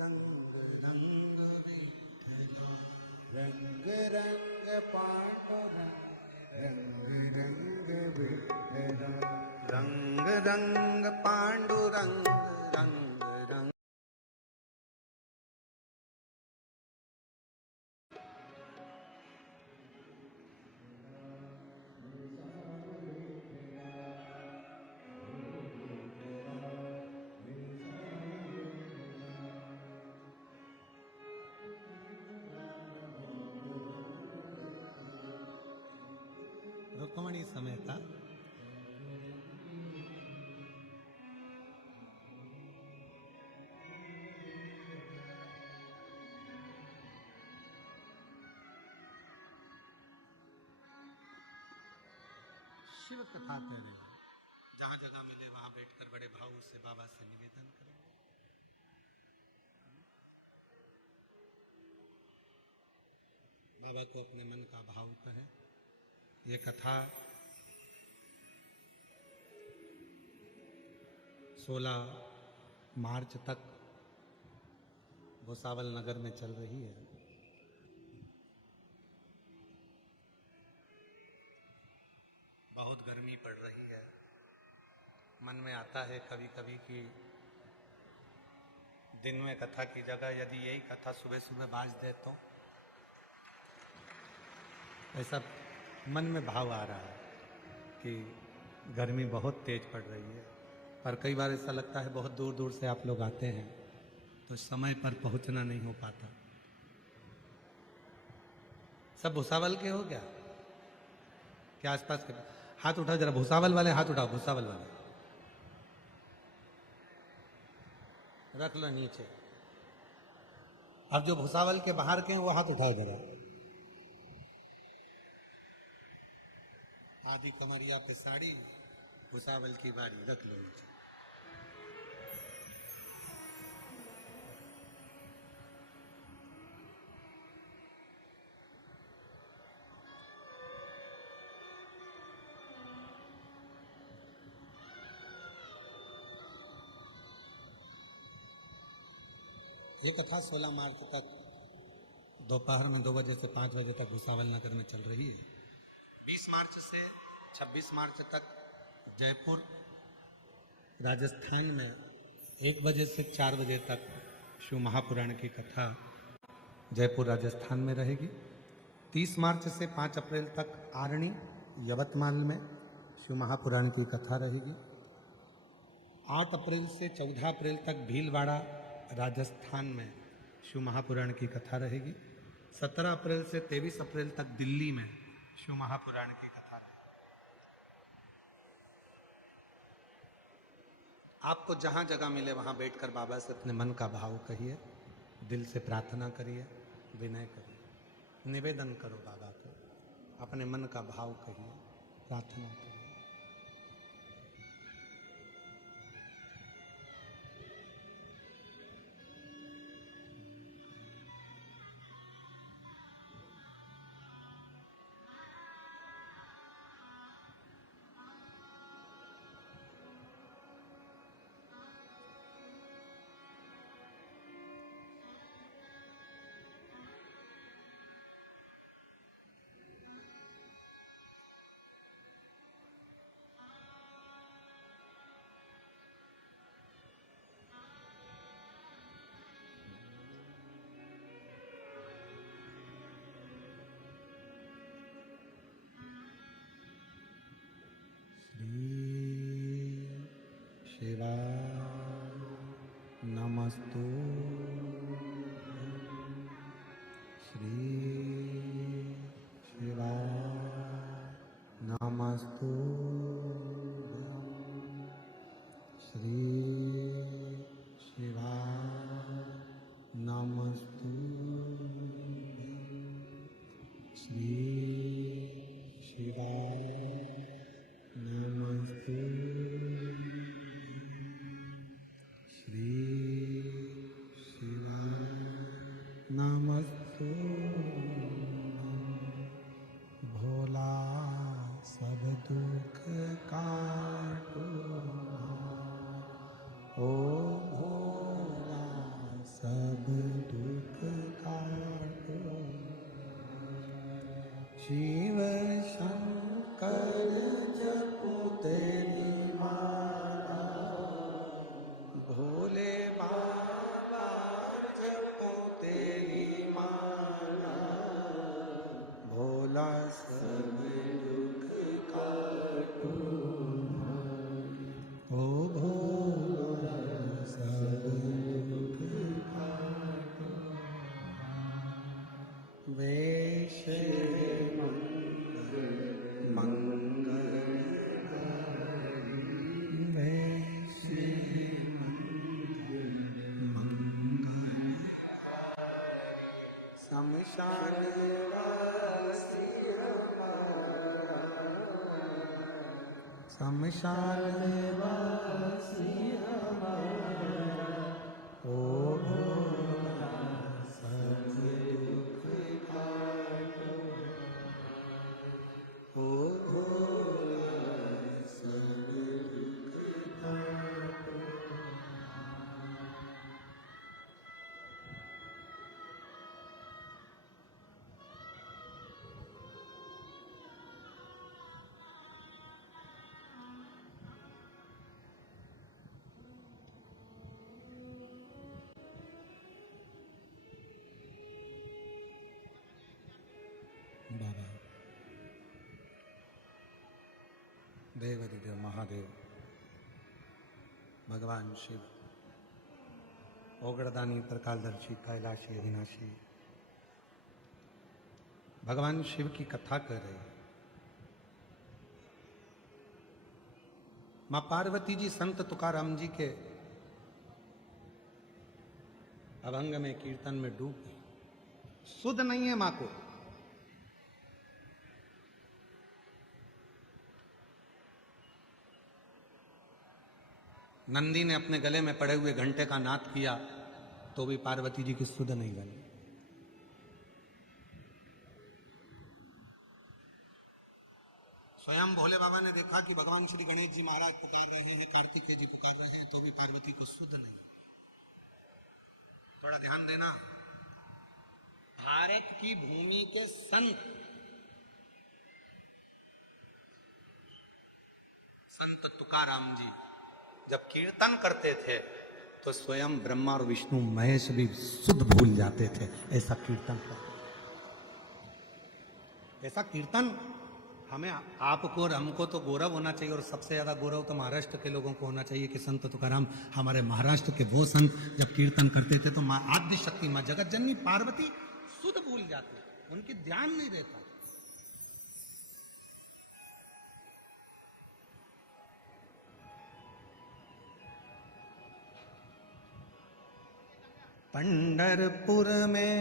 रंग रंग विठला, रंग रंग पांडुरंग, रंग रंग विठला, रंग रंग पांडुरंग, रंग रंग। रुक्मणी समेत शिव कथा कह रहे हैं। जहां जगह मिले वहां बैठकर बड़े भाव से बाबा से निवेदन करें। बाबा को अपने मन का भाव कहें। ये कथा 16 मार्च तक भुसावल नगर में चल रही है। बहुत गर्मी पड़ रही है। मन में आता है कभी कभी कि दिन में कथा की जगह यदि यही कथा सुबह सुबह बाज दे तो। ऐसा मन में भाव आ रहा है कि गर्मी बहुत तेज पड़ रही है। पर कई बार ऐसा लगता है बहुत दूर दूर से आप लोग आते हैं तो समय पर पहुंचना नहीं हो पाता। सब भुसावल के हो क्या? क्या आसपास के? हाथ उठाओ जरा, भुसावल वाले हाथ उठाओ, भुसावल वाले रख लो नीचे। अब जो भुसावल के बाहर के हैं वो हाथ उठाओ जरा। आधी कमरिया पे साड़ी, भुसावल की बाड़ी, रख लो नीचे। ये कथा 16 मार्च तक दोपहर में 2 बजे से 5 बजे तक भुसावल नगर में चल रही है। 20 मार्च से 26 मार्च तक जयपुर राजस्थान में 1 बजे से 4 बजे तक शिव महापुराण की कथा जयपुर राजस्थान में रहेगी। 30 मार्च से 5 अप्रैल तक आरणी यवतमाल में शिव महापुराण की कथा रहेगी। 8 अप्रैल से 14 अप्रैल तक भीलवाड़ा राजस्थान में शिव महापुराण की कथा रहेगी। 17 अप्रैल से 23 अप्रैल तक दिल्ली में शिव महापुराण की कथा रहेगी। आपको जहां जगह मिले वहां बैठकर बाबा से अपने मन का भाव कहिए, दिल से प्रार्थना करिए, विनय करिए, निवेदन करो बाबा को, अपने मन का भाव कहिए, प्रार्थना करिए। शिवाय नमस्तु। श्री शिवाय नमस्तु। श्री शिवाय नमस्तु। श्री शिवाय नमस्तु। श्री शिवाय नमस्तु। भोला सब दुख काटो, ओ भोला सब दुख काटो। शिव शंकर जपो तेरी माला, भोले बाबा जपो तेरी माला। भोला सब दुख काटो, ओ भोला सब दुख काटो। वेश शमशान वासी हमारा, शमशान वासी हमारा, ओ भोला सब दुख काटो। देवदिदेव महादेव भगवान शिव ओगड़दानी त्रिकालदर्शी कैलाशी अविनाशी भगवान शिव की कथा कर रहे हैं। मां पार्वती जी संत तुकाराम जी के अभंग में कीर्तन में डूब गई। सुध नहीं है मां को। नंदी ने अपने गले में पड़े हुए घंटे का नाद किया तो भी पार्वती जी की सुध नहीं बनी। स्वयं भोले बाबा ने देखा कि भगवान श्री गणेश जी महाराज पुकार रहे हैं, कार्तिकेय जी पुकार रहे हैं, तो भी पार्वती को सुध नहीं। थोड़ा ध्यान देना, भारत की भूमि के संत तुकाराम जी जब कीर्तन करते थे तो स्वयं ब्रह्मा और विष्णु महेश भी शुद्ध भूल जाते थे। ऐसा कीर्तन ऐसा कीर्तन हमें आपको और हमको तो गौरव होना चाहिए, और सबसे ज्यादा गौरव तो महाराष्ट्र के लोगों को होना चाहिए कि संत तुकाराम हमारे महाराष्ट्र के वो संत जब कीर्तन करते थे तो मां आद्य शक्ति मां जगत जननी पार्वती शुद्ध भूल जाती, उनकी ध्यान नहीं रहता। पंढरपुर में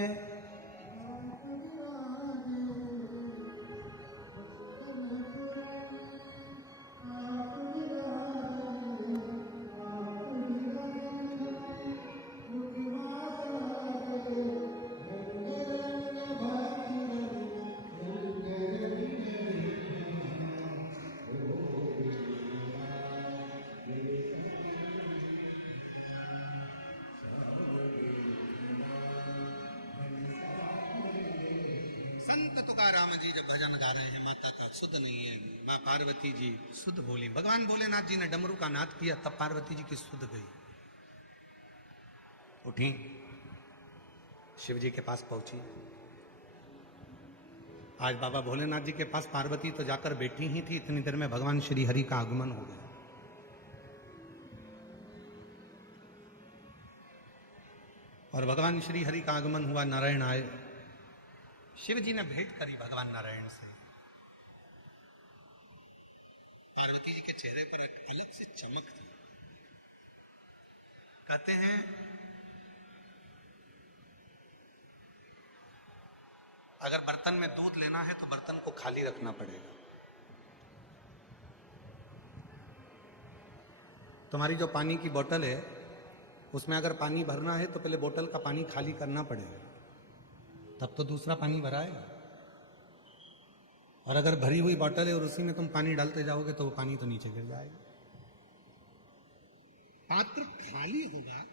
संत तुकाराम जी जब भजन गा रहे हैं, माता का शुद्ध नहीं है, मां पार्वती जी शुद्ध बोली। भगवान भोलेनाथ जी ने डमरू का नाद किया तब पार्वती जी की शुद्ध गई। उठी, शिव जी के पास पहुंची। आज बाबा भोलेनाथ जी के पास पार्वती तो जाकर बैठी ही थी, इतनी देर में भगवान श्री हरि का आगमन हो गया। और भगवान श्री हरि का आगमन हुआ, नारायण आए। शिव जी ने भेंट करी भगवान नारायण से। पार्वती जी के चेहरे पर एक अलग सी चमक थी। कहते हैं अगर बर्तन में दूध लेना है तो बर्तन को खाली रखना पड़ेगा। तुम्हारी जो पानी की बोतल है उसमें अगर पानी भरना है तो पहले बोतल का पानी खाली करना पड़ेगा, तब तो दूसरा पानी भराएगा। और अगर भरी हुई बोतल है और उसी में तुम पानी डालते जाओगे तो वो पानी तो नीचे गिर जाएगा। पात्र खाली होगा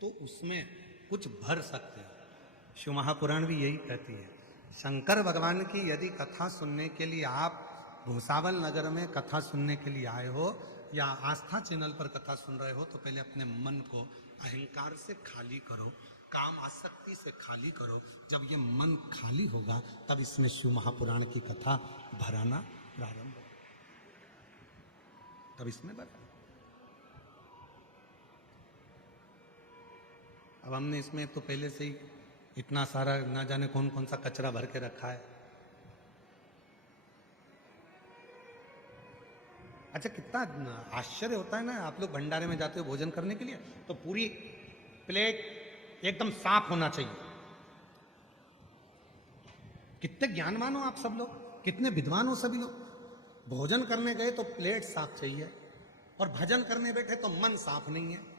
तो उसमें कुछ भर सकते हो। शिव महापुराण भी यही कहती है। शंकर भगवान की यदि कथा सुनने के लिए आप भूसावल नगर में कथा सुनने के लिए आए हो या आस्था चैनल पर कथा सुन रहे हो तो पहले अपने मन को अहंकार से खाली करो, काम आसक्ति से खाली करो। जब ये मन खाली होगा तब इसमें शिव महापुराण की कथा भराना प्रारंभ हो, तब इसमें भरा। अब हमने इसमें तो पहले से ही इतना सारा ना जाने कौन कौन सा कचरा भर के रखा है। अच्छा, कितना आश्चर्य होता है ना, आप लोग भंडारे में जाते हो भोजन करने के लिए तो पूरी प्लेट एकदम साफ होना चाहिए। कितने ज्ञानवान हो आप सब लोग, कितने विद्वान हो सभी लोग। भोजन करने गए तो प्लेट साफ चाहिए और भजन करने बैठे तो मन साफ नहीं है।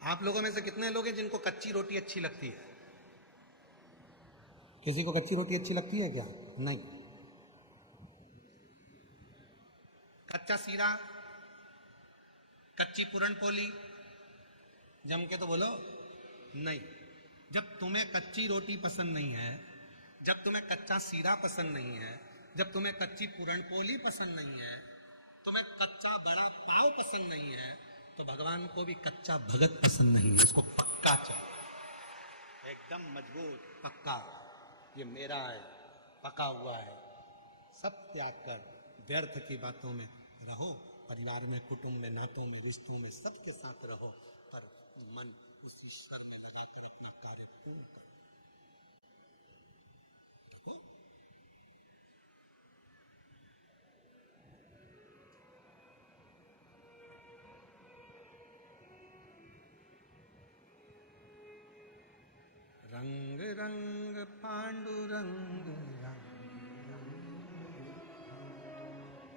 आप लोगों में से कितने लोग हैं जिनको कच्ची रोटी अच्छी लगती है? किसी को कच्ची रोटी अच्छी लगती है क्या? नहीं। कच्चा सीरा, कच्ची पूरनपोली जम के तो बोलो नहीं। जब तुम्हें कच्ची रोटी पसंद नहीं है, जब तुम्हें कच्चा सीरा पसंद नहीं है, जब तुम्हें कच्ची पूरनपोली पसंद नहीं है, तुम्हें कच्चा बड़ा पाव पसंद नहीं है तो भगवान को भी कच्चा भगत पसंद नहीं है, इसको पक्का चाहिए, एकदम मजबूत पक्का। ये मेरा है, पका हुआ है। सब त्याग कर व्यर्थ की बातों में रहो, परिवार में, कुटुंब में, नातों में, रिश्तों में, सबके साथ रहो, पर मन उस ईश्वर में लगाकर अपना कार्य पूर्ण करो। रहो। रंग रंग पांडुरंग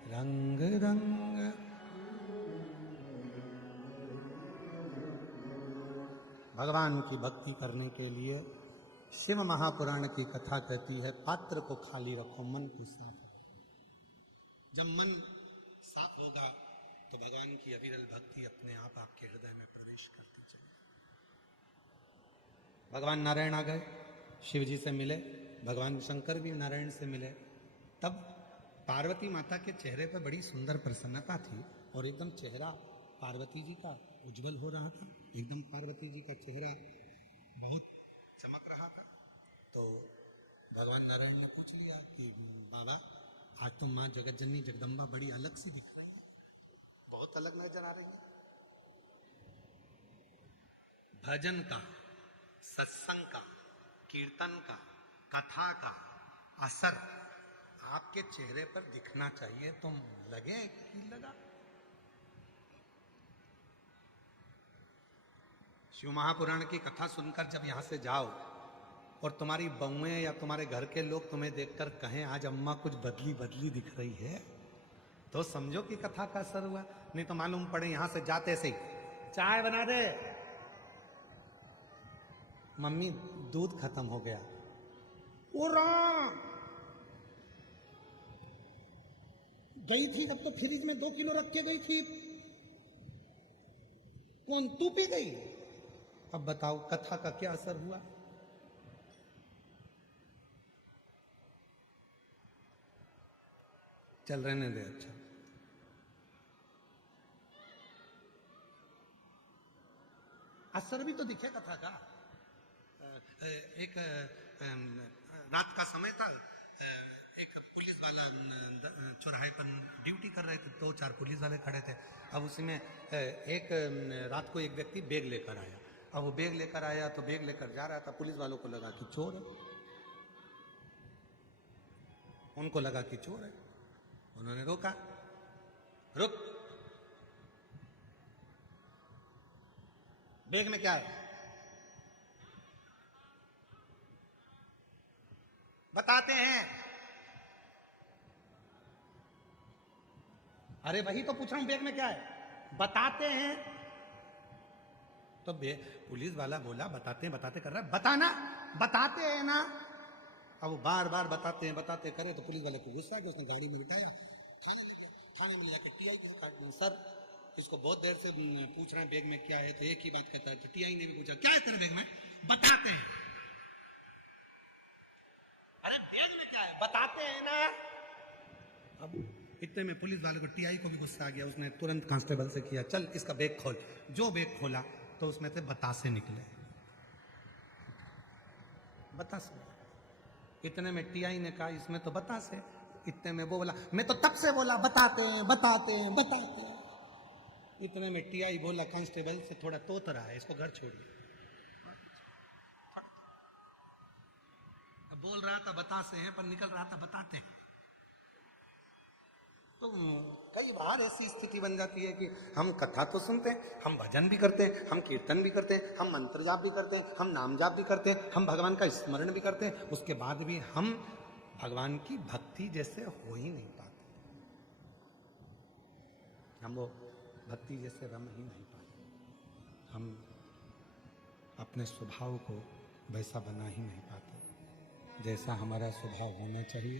रंग रंग भगवान की भक्ति करने के लिए शिव महापुराण की कथा कहती है, पात्र को खाली रखो, मन को साफ रखो। जब मन साफ होगा तो भगवान की अविरल भक्ति अपने आप आपके हृदय में प्रवेश करती चलेगी। भगवान नारायण आ गए, शिव जी से मिले, भगवान शंकर भी नारायण से मिले। तब पार्वती माता के चेहरे पर बड़ी सुंदर प्रसन्नता थी और एकदम चेहरा पार्वती जी का उज्जवल हो रहा था, एकदम पार्वती जी का चेहरा बहुत चमक रहा था। तो भगवान नारायण ने पूछ लिया कि बाबा, आज तो माँ जगत जननी जगदम्बा बड़ी अलग सी दिख रही है, बहुत अलग नजर आ रही है। भजन का, सत्संग का, कीर्तन का, कथा का असर आपके चेहरे पर दिखना चाहिए, तुम लगे कि लगा। शिव महापुराण की कथा सुनकर जब यहां से जाओ और तुम्हारी बहुएं या तुम्हारे घर के लोग तुम्हें देखकर कहें आज अम्मा कुछ बदली बदली दिख रही है, तो समझो कि कथा का असर हुआ। नहीं तो मालूम पड़े यहां से जाते से चाय बना दे, मम्मी दूध खत्म हो गया, ओ राम गई थी जब तो फ्रिज में 2 किलो रख के गई थी, कौन तू पी गई? अब बताओ कथा का क्या असर हुआ? चल रहने दे। अच्छा, असर भी तो दिखे कथा का। एक रात का समय था, एक पुलिस वाला चौराहे पर ड्यूटी कर रहे थे, 2-4 पुलिस वाले खड़े थे। अब उसमें एक रात को एक व्यक्ति बैग लेकर आया। अब वो बैग लेकर आया तो बैग लेकर जा रहा था, पुलिस वालों को लगा कि चोर है, उनको लगा कि चोर है। उन्होंने रोका, रुक, बैग में क्या है बताते हैं। अरे वही तो पूछ रहा हूं, बैग में क्या है बताते हैं। तो पुलिस वाला बोला बताते हैं, बताते कर रहा है, बताना, बताते हैं ना। अब वो बार बार बताते हैं, बताते करे तो पुलिस वाले को गुस्सा आ गया, उसने गाड़ी में बिठाया, थाने ले गया। थाने में ले जाकर टीआई किस काट दी, सर इसको बहुत देर से पूछ रहे हैं बैग में क्या है, तो एक ही बात कहता है। तो टीआई ने भी पूछा क्या है तेरे बैग में, बताते हैं। अरे बैग में क्या है बताते हैं ना। अब इतने में पुलिस वाले को, टीआई को भी गुस्सा आ गया, उसने तुरंत कांस्टेबल से किया चल इसका बैग खोल। जो बैग खोला तो उसमें से बतासे निकले, बतासे। इतने में टीआई ने कहा इसमें तो बतासे। इतने में वो बोला मैं तो तब से बोला बताते हैं, बताते हैं, बताते हैं। इतने में टीआई बोला कांस्टेबल से थोड़ा तोत रहा है, इसको घर छोड़िए। अब बोल रहा था बतासे हैं पर निकल रहा था बताते हैं। तो कई बार ऐसी स्थिति बन जाती है कि हम कथा तो सुनते हैं, हम भजन भी करते हैं, हम कीर्तन भी करते हैं, हम मंत्र जाप भी करते हैं, हम नाम जाप भी करते हैं, हम भगवान का स्मरण भी करते हैं, उसके बाद भी हम भगवान की भक्ति जैसे हो ही नहीं पाते, हम वो भक्ति जैसे रम ही नहीं पाते, हम अपने स्वभाव को वैसा बना ही नहीं पाते। जैसा हमारा स्वभाव होना चाहिए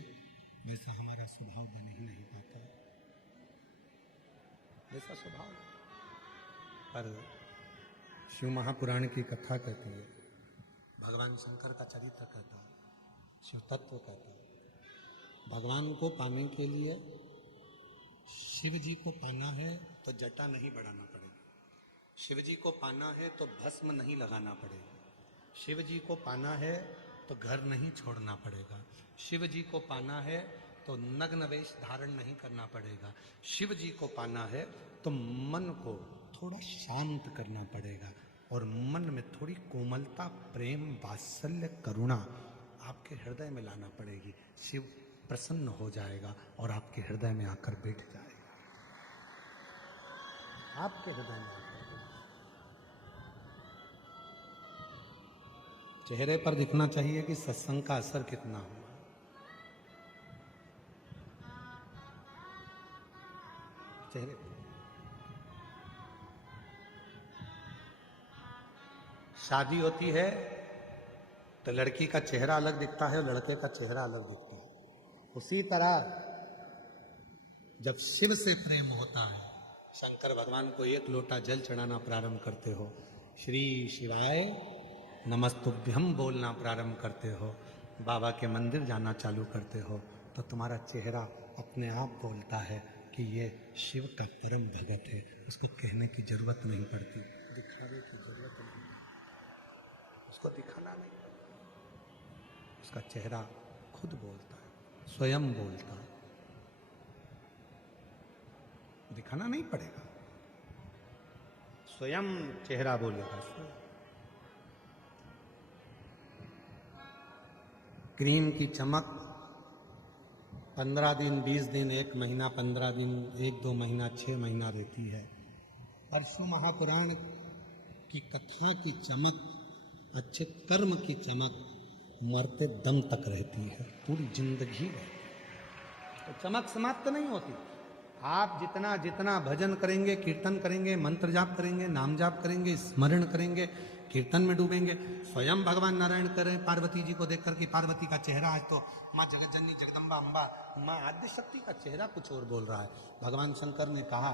वैसा हमारा स्वभाव बन ही नहीं पाता, वैसा स्वभाव। पर शिव महापुराण की कथा कहती है, भगवान शंकर का चरित्र कहता है, शिव तत्व कहता है। भगवान को पाने के लिए शिव जी को पाना है तो जटा नहीं बढ़ाना पड़ेगा, शिव जी को पाना है तो भस्म नहीं लगाना पड़ेगा, शिव जी को पाना है तो घर नहीं छोड़ना पड़ेगा, शिव जी को पाना है तो नग्न वेश धारण नहीं करना पड़ेगा, शिव जी को पाना है तो मन को थोड़ा शांत करना पड़ेगा और मन में थोड़ी कोमलता, प्रेम, वात्सल्य, करुणा आपके हृदय में लाना पड़ेगी। शिव प्रसन्न हो जाएगा और आपके हृदय में आकर बैठ जाएगा, आपके हृदय में आकर। चेहरे पर दिखना चाहिए कि सत्संग का असर कितना हुआ। चेहरे शादी होती है तो लड़की का चेहरा अलग दिखता है और लड़के का चेहरा अलग दिखता है। उसी तरह जब शिव से प्रेम होता है, शंकर भगवान को एक लोटा जल चढ़ाना प्रारंभ करते हो, श्री शिवाय नमस्तुभ्यम बोलना प्रारंभ करते हो, बाबा के मंदिर जाना चालू करते हो, तो तुम्हारा चेहरा अपने आप बोलता है कि ये शिव का परम भगत है। उसको कहने की जरूरत नहीं पड़ती, दिखाने की जरूरत नहीं, उसको दिखाना नहीं, उसका चेहरा खुद बोलता है, स्वयं बोलता है, दिखाना नहीं पड़ेगा, स्वयं चेहरा बोलेगा। स्वयं क्रीम की चमक 15 दिन, 20 दिन, 1 महीना, 15 दिन, 1-2 महीना, 6 महीना रहती है। परसों महापुराण की कथा की चमक, अच्छे कर्म की चमक मरते दम तक रहती है, पूरी जिंदगी रहती है। तो चमक समाप्त नहीं होती। आप जितना जितना भजन करेंगे, कीर्तन करेंगे, मंत्र जाप करेंगे, नाम जाप करेंगे, स्मरण करेंगे, कीर्तन में डूबेंगे, स्वयं भगवान नारायण करें पार्वती जी को देखकर कि पार्वती का चेहरा आज तो माँ जगतजननी जगदम्बा अम्बा माँ आद्य शक्ति का चेहरा कुछ और बोल रहा है। भगवान शंकर ने कहा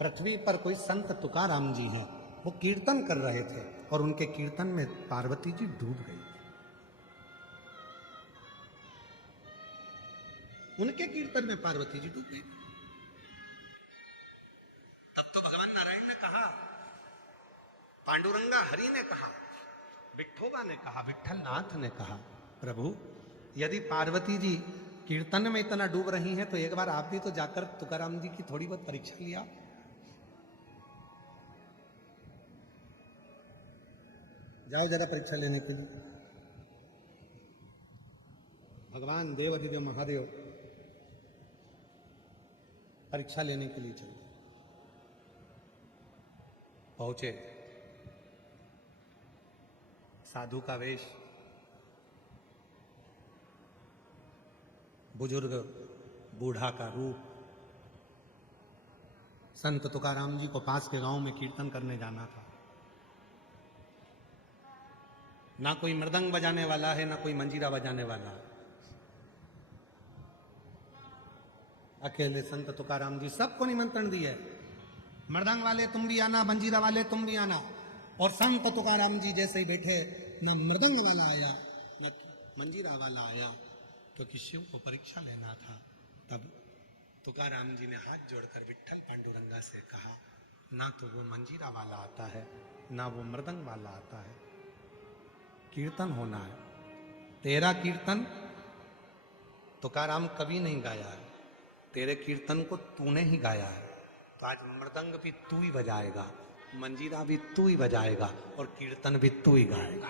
पृथ्वी पर कोई संत तुकाराम जी हैं, वो कीर्तन कर रहे थे और उनके कीर्तन में पार्वती जी डूब गई, उनके कीर्तन में पार्वती जी डूब गई। तब तो भगवान नारायण ने कहा, पांडुरंगा हरि ने कहा, विठोबा ने कहा, विठल नाथ ने कहा, प्रभु यदि पार्वती जी कीर्तन में इतना डूब रही हैं तो एक बार आप भी तो जाकर तुकाराम जी की थोड़ी बहुत परीक्षा लिया। जाओ जरा परीक्षा लेने के लिए। भगवान देवाधिदेव महादेव परीक्षा लेने के लिए चले, पहुंचे, साधु का वेश, बुजुर्ग बूढ़ा का रूप। संत तुकाराम जी को पास के गांव में कीर्तन करने जाना था, ना कोई मृदंग बजाने वाला है, ना कोई मंजीरा बजाने वाला है, अकेले संत तुकाराम जी सबको निमंत्रण दिया है, मृदंग वाले तुम भी आना, मंजीरा वाले तुम भी आना। और संत तुकाराम जी जैसे ही बैठे, ना मृदंग वाला आया न मंजीरा वाला आया, क्योंकि शिव को परीक्षा लेना था। तब तुकाराम जी ने हाथ जोड़कर विठ्ठल पांडुरंगा से कहा, ना तो वो मंजीरा वाला आता है, ना वो मृदंग वाला आता है, कीर्तन होना है, तेरा कीर्तन तुकाराम कभी नहीं गाया है, तेरे कीर्तन को तूने ही गाया है, तो आज मृदंग भी तू ही बजाएगा, मंजीरा भी तू ही बजाएगा और कीर्तन भी तू ही गाएगा।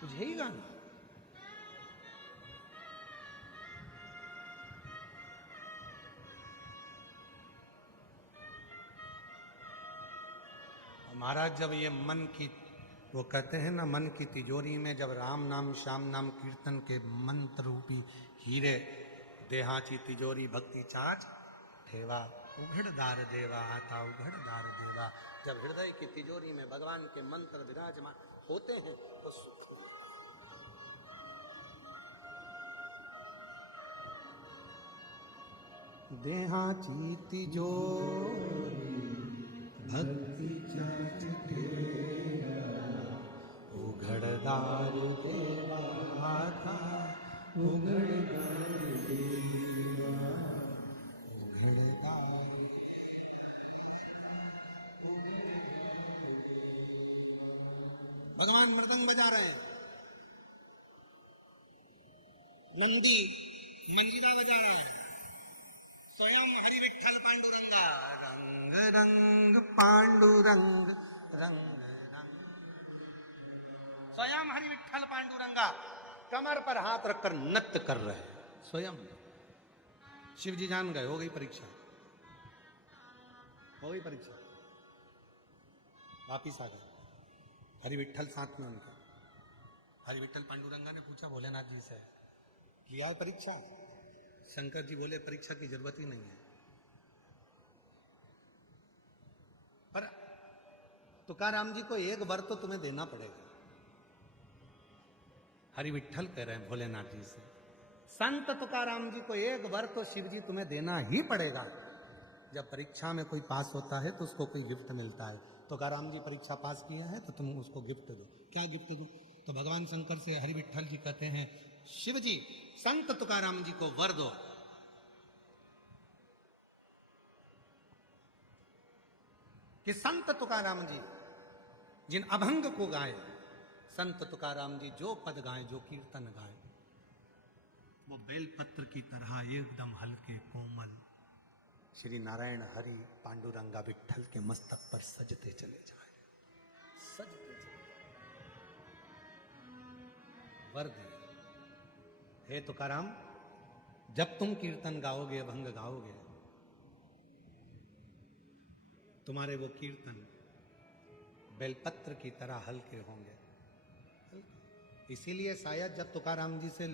तुझे ही गाना। महाराज जब ये मन की, वो कहते हैं ना, मन की तिजोरी में जब राम नाम श्याम नाम कीर्तन के मंत्र रूपी हीरे, देहाची तिजोरी भक्ति चाच ठेवा, उघड़दार देवा आता उघड़दार देवा। जब हृदय की तिजोरी में भगवान के मंत्र विराजमान होते हैं तो सुख होता है। देहाची तिजोरी भक्ति चाच ठेवा, उघड़दार देवा था उघड़ गाए देवा, उघड़ गाए। भगवान मृदंग बजा रहे हैं, नंदी मंजीरा बजा रहा है, स्वयं हरि विठ्ठल पांडुरंगा, रंग रंग पांडुरंग रंग रंग, स्वयं हरि विठ्ठल पांडुरंगा कमर पर हाथ रखकर नृत्य कर रहे हैं स्वयं। शिव जी जान गए, हो गई परीक्षा, हो गई परीक्षा, वापिस आ गए। हरि विठ्ठल साथ में उनके। हरि विठ्ठल पांडुरंगा ने पूछा भोलेनाथ जी से, लिया है परीक्षा? शंकर जी बोले परीक्षा की जरूरत ही नहीं है, पर तुकाराम जी को एक वर तो तुम्हें देना पड़ेगा। हरि विठ्ठल कह रहे हैं भोलेनाथ जी से, संत तुकाराम जी को एक वर तो शिव जी तुम्हें देना ही पड़ेगा। जब परीक्षा में कोई पास होता है तो उसको कोई गिफ्ट मिलता है। तुकाराम जी परीक्षा पास किया है तो तुम उसको गिफ्ट दो। क्या गिफ्ट दो? तो भगवान शंकर से हरि विठ्ठल जी कहते हैं, शिव जी संत तुकाराम जी को वर दो कि संत तुकाराम जी जिन अभंग को गाए, संत तुकाराम जी जो पद गाए, जो कीर्तन गाए, वो बेलपत्र की तरह एकदम हल्के कोमल श्री नारायण हरि पांडुरंगा विठ्ठल के मस्तक पर सजते चले जाए, सजते चले। वर दिए, हे तुकाराम जब तुम कीर्तन गाओगे, अभंग गाओगे, तुम्हारे वो कीर्तन बेलपत्र की तरह हल्के होंगे। इसीलिए शायद जब तुकाराम जी से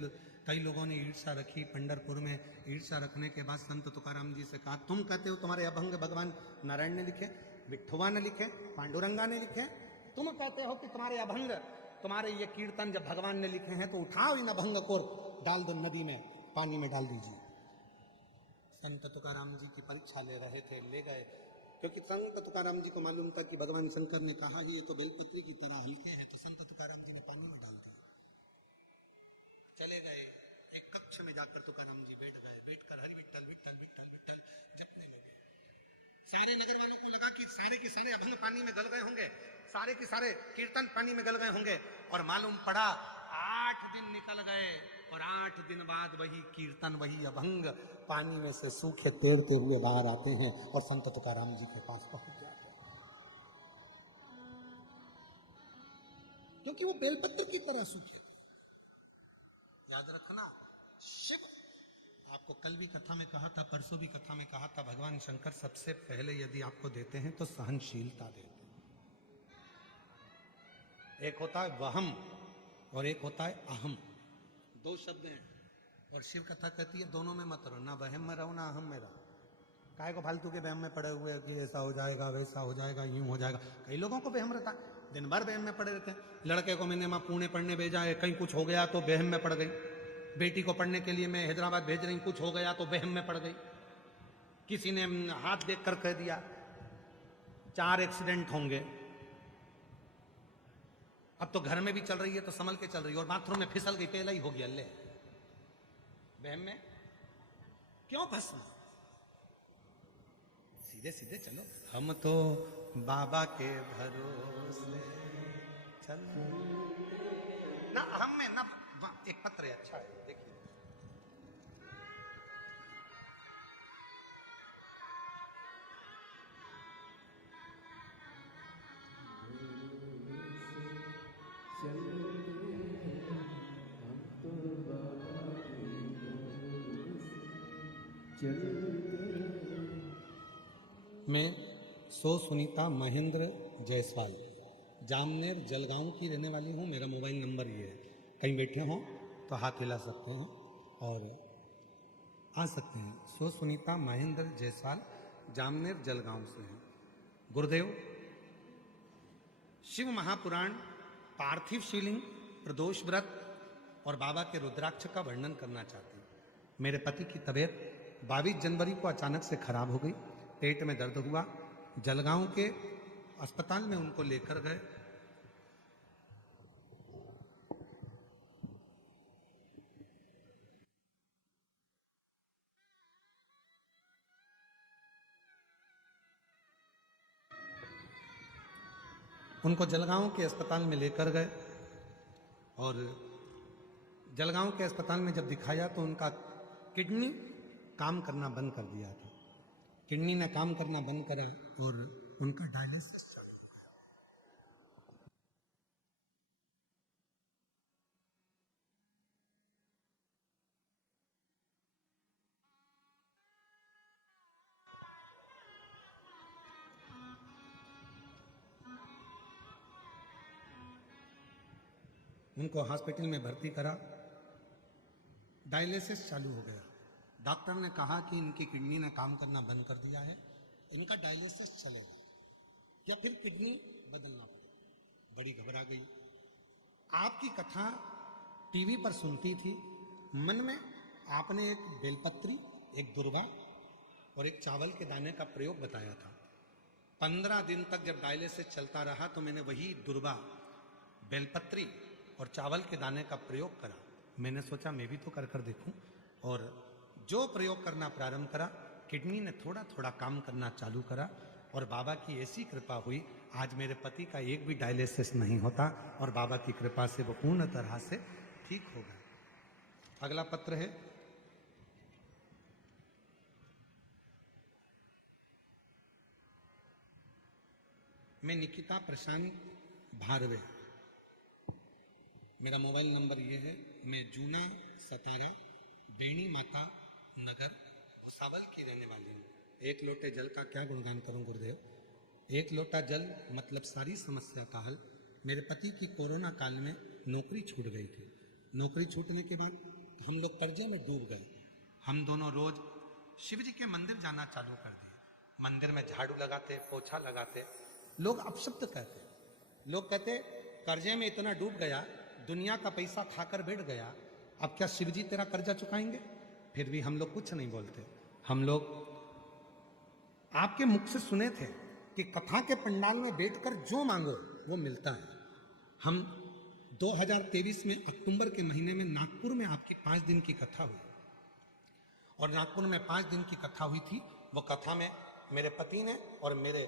कई लोगों ने ईर्ष्या रखी, पंढरपुर में ईर्ष्या रखने के बाद संत तुकाराम जी से कहा, तुम कहते हो तुम्हारे अभंग भगवान नारायण ने लिखे, विठुआ ने लिखे, पांडुरंगा ने लिखे, तुम कहते हो कि तुम्हारे अभंग, तुम्हारे ये कीर्तन जब भगवान ने लिखे हैं तो उठाओ इन अभंग को डाल दो नदी में, पानी में डाल दीजिए। संत तुकाराम जी की परीक्षा ले रहे थे, ले गए, क्योंकि संत तुकाराम जी को मालूम था कि भगवान शंकर ने कहा ही ये तो बेलपत्री की तरह हल्के हैं, तो संत तुकाराम जी ने पानी में डाल दिया। चले गए, एक कक्ष में जाकर तुकाराम जी बैठ गए, बैठकर हरि विठ्ठल विठ्ठल विठ्ठल विठ्ठल जपने लगे। सारे नगर वालों को लगा कि सारे के सारे अभंग पानी में गल गए होंगे, सारे के सारे कीर्तन पानी में गल गए होंगे, और मालूम पड़ा 8 दिन निकल गए और 8 दिन बाद वही कीर्तन, वही अभंग पानी में से सूखे तैरते हुए बाहर आते हैं और संत तुकाराम जी के पास पहुंच जाते हैं, क्योंकि वो बेलपत्र की तरह सूखे थे। याद रखना, शिव, आपको कल भी कथा में कहा था, परसों भी कथा में कहा था, भगवान शंकर सबसे पहले यदि आपको देते हैं तो सहनशीलता देते हैं। एक होता है वहम और एक होता है अहम, 2 शब्द हैं, और शिव कथा कहती है दोनों में मत रहो, ना वहम में रहो ना अहम में रहो। काहे को फालतू के वहम में पड़े हुए कि ऐसा हो जाएगा, वैसा हो जाएगा, यूं हो जाएगा। कई लोगों को वहम रहता है, दिन भर वहम में पड़े रहते हैं। लड़के को मैंने वहां पुणे पढ़ने भेजा है, कहीं कुछ हो गया तो वहम में पड़ गई। बेटी को पढ़ने के लिए मैं हैदराबाद भेज रही, कुछ हो गया तो वहम में पड़ गई। किसी ने हाथ देख कर कह दिया 4 एक्सीडेंट होंगे। अब तो घर में भी चल रही है तो संभल के चल रही है, और बाथरूम में फिसल गई, पहला ही हो गया, ले वहम में क्यों फंसना, सीधे सीधे चलो। हम तो बाबा के भरोसे चल ना, हम में ना। एक पत्र है, अच्छा है, देखिए। मैं सुनीता महेंद्र जायसवाल, जामनेर जलगांव की रहने वाली हूँ। मेरा मोबाइल नंबर ये है, कहीं बैठे हों तो हाथ हिला सकते हैं और आ सकते हैं। सुनीता महेंद्र जायसवाल, जामनेर जलगांव से हैं। गुरुदेव, शिव महापुराण, पार्थिव शिवलिंग, प्रदोष व्रत और बाबा के रुद्राक्ष का वर्णन करना चाहते हैं। मेरे पति की तबीयत 22 जनवरी को अचानक से खराब हो गई, पेट में दर्द हुआ, जलगांव के अस्पताल में उनको लेकर गए। उनको जलगांव के अस्पताल में लेकर गए और जलगांव के अस्पताल में जब दिखाया तो उनका किडनी काम करना बंद कर दिया था। किडनी ने काम करना बंद करा और उनका डायलिसिस चालू हो गया। उनको हॉस्पिटल में भर्ती करा, डायलिसिस चालू हो गया। डॉक्टर ने कहा कि इनकी किडनी ने काम करना बंद कर दिया है, इनका डायलिसिस चलेगा या फिर किडनी बदलना पड़ेगा। बड़ी घबरा गई। आपकी कथा टीवी पर सुनती थी, मन में आपने एक बेलपत्री, एक दुर्वा और एक चावल के दाने का प्रयोग बताया था। 15 दिन तक जब डायलिसिस चलता रहा तो मैंने वही दुर्वा, बेलपत्री और चावल के दाने का प्रयोग करा। मैंने सोचा मैं भी तो कर देखूं, और जो प्रयोग करना प्रारंभ करा, किडनी ने थोड़ा थोड़ा काम करना चालू करा और बाबा की ऐसी कृपा हुई, आज मेरे पति का एक भी डायलिसिस नहीं होता और बाबा की कृपा से वो पूर्ण तरह से ठीक हो गए। अगला पत्र है, मैं निकिता प्रशांत भारवे, मेरा मोबाइल नंबर ये है। मैं जूना सतारा बेणी माता नगर सावल की रहने वाली हूँ। एक लोटे जल का क्या गुणगान करूं गुरुदेव। एक लोटा जल मतलब सारी समस्या का हल। मेरे पति की कोरोना काल में नौकरी छूट गई थी। नौकरी छूटने के बाद हम लोग कर्जे में डूब गए। हम दोनों रोज शिव जी के मंदिर जाना चालू कर दिए। मंदिर में झाड़ू लगाते, पोछा लगाते। लोग अपशब्द कहते, लोग कहते कर्जे में इतना डूब गया, दुनिया का पैसा खाकर बैठ गया, अब क्या शिव जी तेरा कर्जा चुकाएंगे। फिर भी हम लोग कुछ नहीं बोलते। हम लोग आपके मुख से सुने थे कि कथा के पंडाल में बैठकर जो मांगो वो मिलता है। हम 2023 में अक्टूबर के महीने में नागपुर में आपकी 5 दिन की कथा हुई, और नागपुर में 5 दिन की कथा हुई थी। वो कथा में मेरे पति ने और मेरे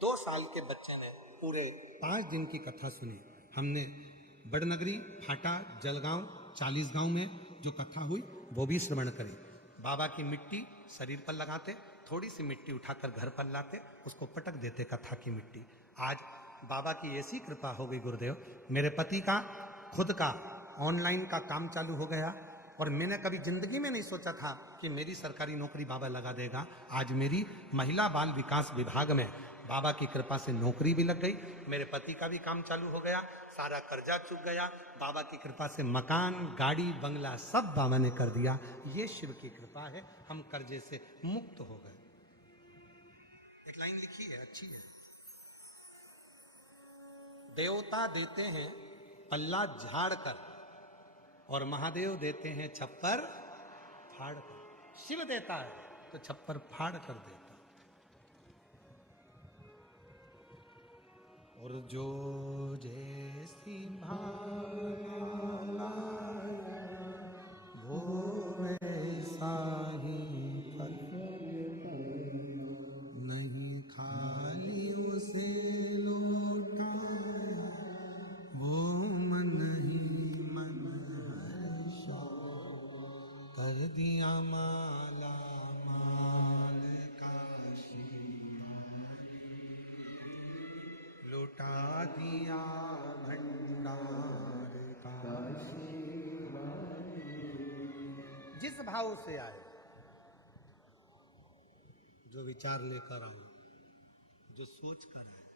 2 साल के बच्चे ने पूरे 5 दिन की कथा सुनी। हमने बड़नगरी, फाटा, जलगांव, 40 गांव में जो कथा हुई वो भी श्रवण करी। बाबा की मिट्टी शरीर पर लगाते, थोड़ी सी मिट्टी उठाकर घर पर लाते, उसको पटक देते कथा की मिट्टी। आज बाबा की ऐसी कृपा हो गई गुरुदेव, मेरे पति का खुद का ऑनलाइन का काम चालू हो गया, और मैंने कभी जिंदगी में नहीं सोचा था कि मेरी सरकारी नौकरी बाबा लगा देगा। आज मेरी महिला बाल विकास विभाग में बाबा की कृपा से नौकरी भी लग गई, मेरे पति का भी काम चालू हो गया, सारा कर्जा चुक गया। बाबा की कृपा से मकान, गाड़ी, बंगला सब बाबा ने कर दिया। ये शिव की कृपा है, हम कर्जे से मुक्त हो गए। एक लाइन लिखी है, अच्छी है। देवता देते हैं पल्ला झाड़ कर और महादेव देते हैं छप्पर फाड़ कर। शिव देता है तो छप्पर फाड़ कर देता, और जो जैसी भावना वो वैसा ही फल, नहीं खाली उसे लौटाया वो मन ही मन हर्षा, कर दिया माला माल काशी, लौटा दिया भंडार काशी। जिस भाव से आए, जो विचार लेकर आए, जो सोच कर आए,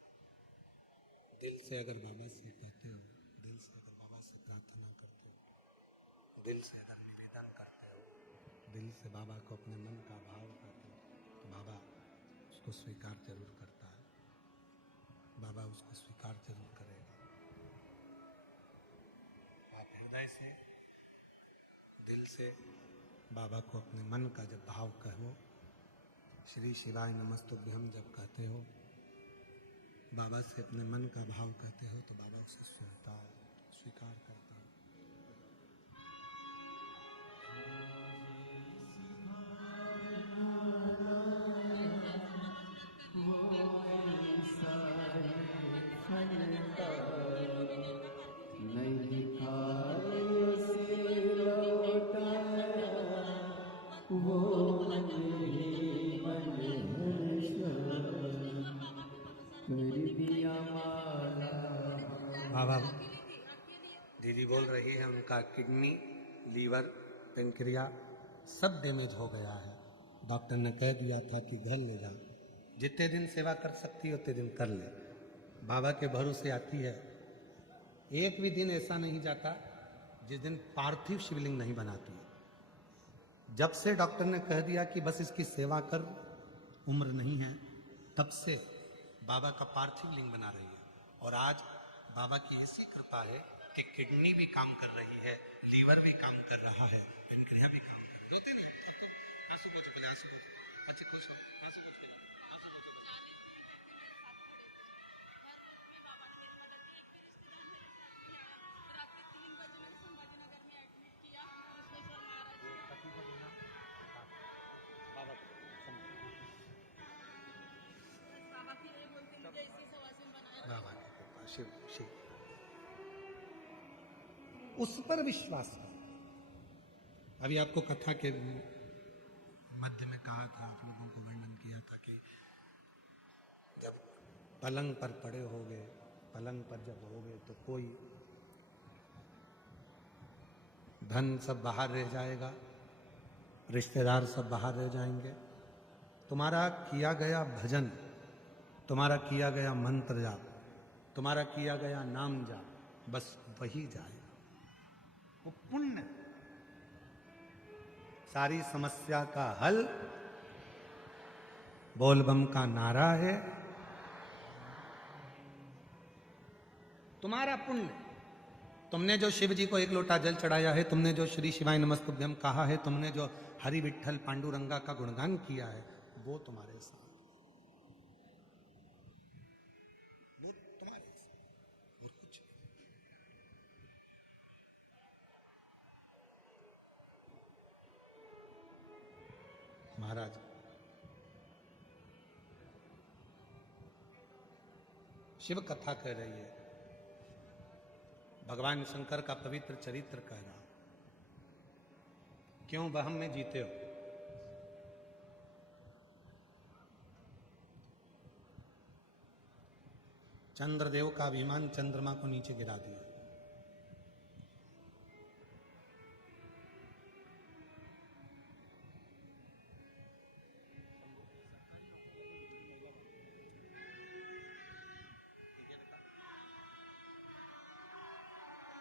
दिल से अगर बाबा से कहते हो, दिल से अगर बाबा से प्रार्थना करते हो, दिल से अगर निवेदन करते हो, दिल से बाबा को अपने मन का भाव करते हो, तो बाबा उसको स्वीकार जरूर करता है। बाबा उसको स्वीकार जरूर करेगा। आप हृदय से, दिल से बाबा को अपने मन का जब भाव कहो, श्री शिवाय नमस्तुभ्यम जब कहते हो, बाबा से अपने मन का भाव कहते हो, तो बाबा उसे सुनता है, स्वीकार करता है। दीदी बोल रही है उनका किडनी, लीवर, पेंक्रिया सब डैमेज हो गया है। डॉक्टर ने कह दिया था कि घर ले जाओ, जितने दिन सेवा कर सकती हो उतने दिन कर ले। बाबा के भरोसे आती है, एक भी दिन ऐसा नहीं जाता जिस दिन पार्थिव शिवलिंग नहीं बनाती। जब से डॉक्टर ने कह दिया कि बस इसकी सेवा कर, उम्र नहीं है, तब से बाबा का पार्थिव लिंग बना रही है। और आज बाबा की ऐसी कृपा है कि किडनी भी काम कर रही है, लीवर भी काम कर रहा है, पेनक्रिया भी काम कर रहा है। रोते नहीं, आंसू पोछो, पहले आंसू पोछो, अच्छे खुश हो, आंसू पोछ के आंसू पोछो। बाबा की कृपा, शिव शिव, उस पर विश्वास कर। अभी आपको कथा के मध्य में कहा था, आप लोगों को वर्णन किया था कि जब पलंग पर पड़े होगे, पलंग पर जब होगे तो कोई धन सब बाहर रह जाएगा, रिश्तेदार सब बाहर रह जाएंगे, तुम्हारा किया गया भजन, तुम्हारा किया गया मंत्र जाप, तुम्हारा किया गया नाम जाप, बस वही जाएगा, वो पुण्य। सारी समस्या का हल बोलबम का नारा है, तुम्हारा पुण्य। तुमने जो शिव जी को एक लोटा जल चढ़ाया है, तुमने जो श्री शिवाय नमस्तुभ्यम कहा है, तुमने जो हरि विठ्ठल पांडुरंगा का गुणगान किया है, वो तुम्हारे साथ, वो तुम्हारे साथ, और कुछ नहीं। महाराज शिव कथा कह रही है, भगवान शंकर का पवित्र चरित्र कह रहा, क्यों वहम में जीते हो? चंद्रदेव का अभिमान चंद्रमा को नीचे गिरा दिया।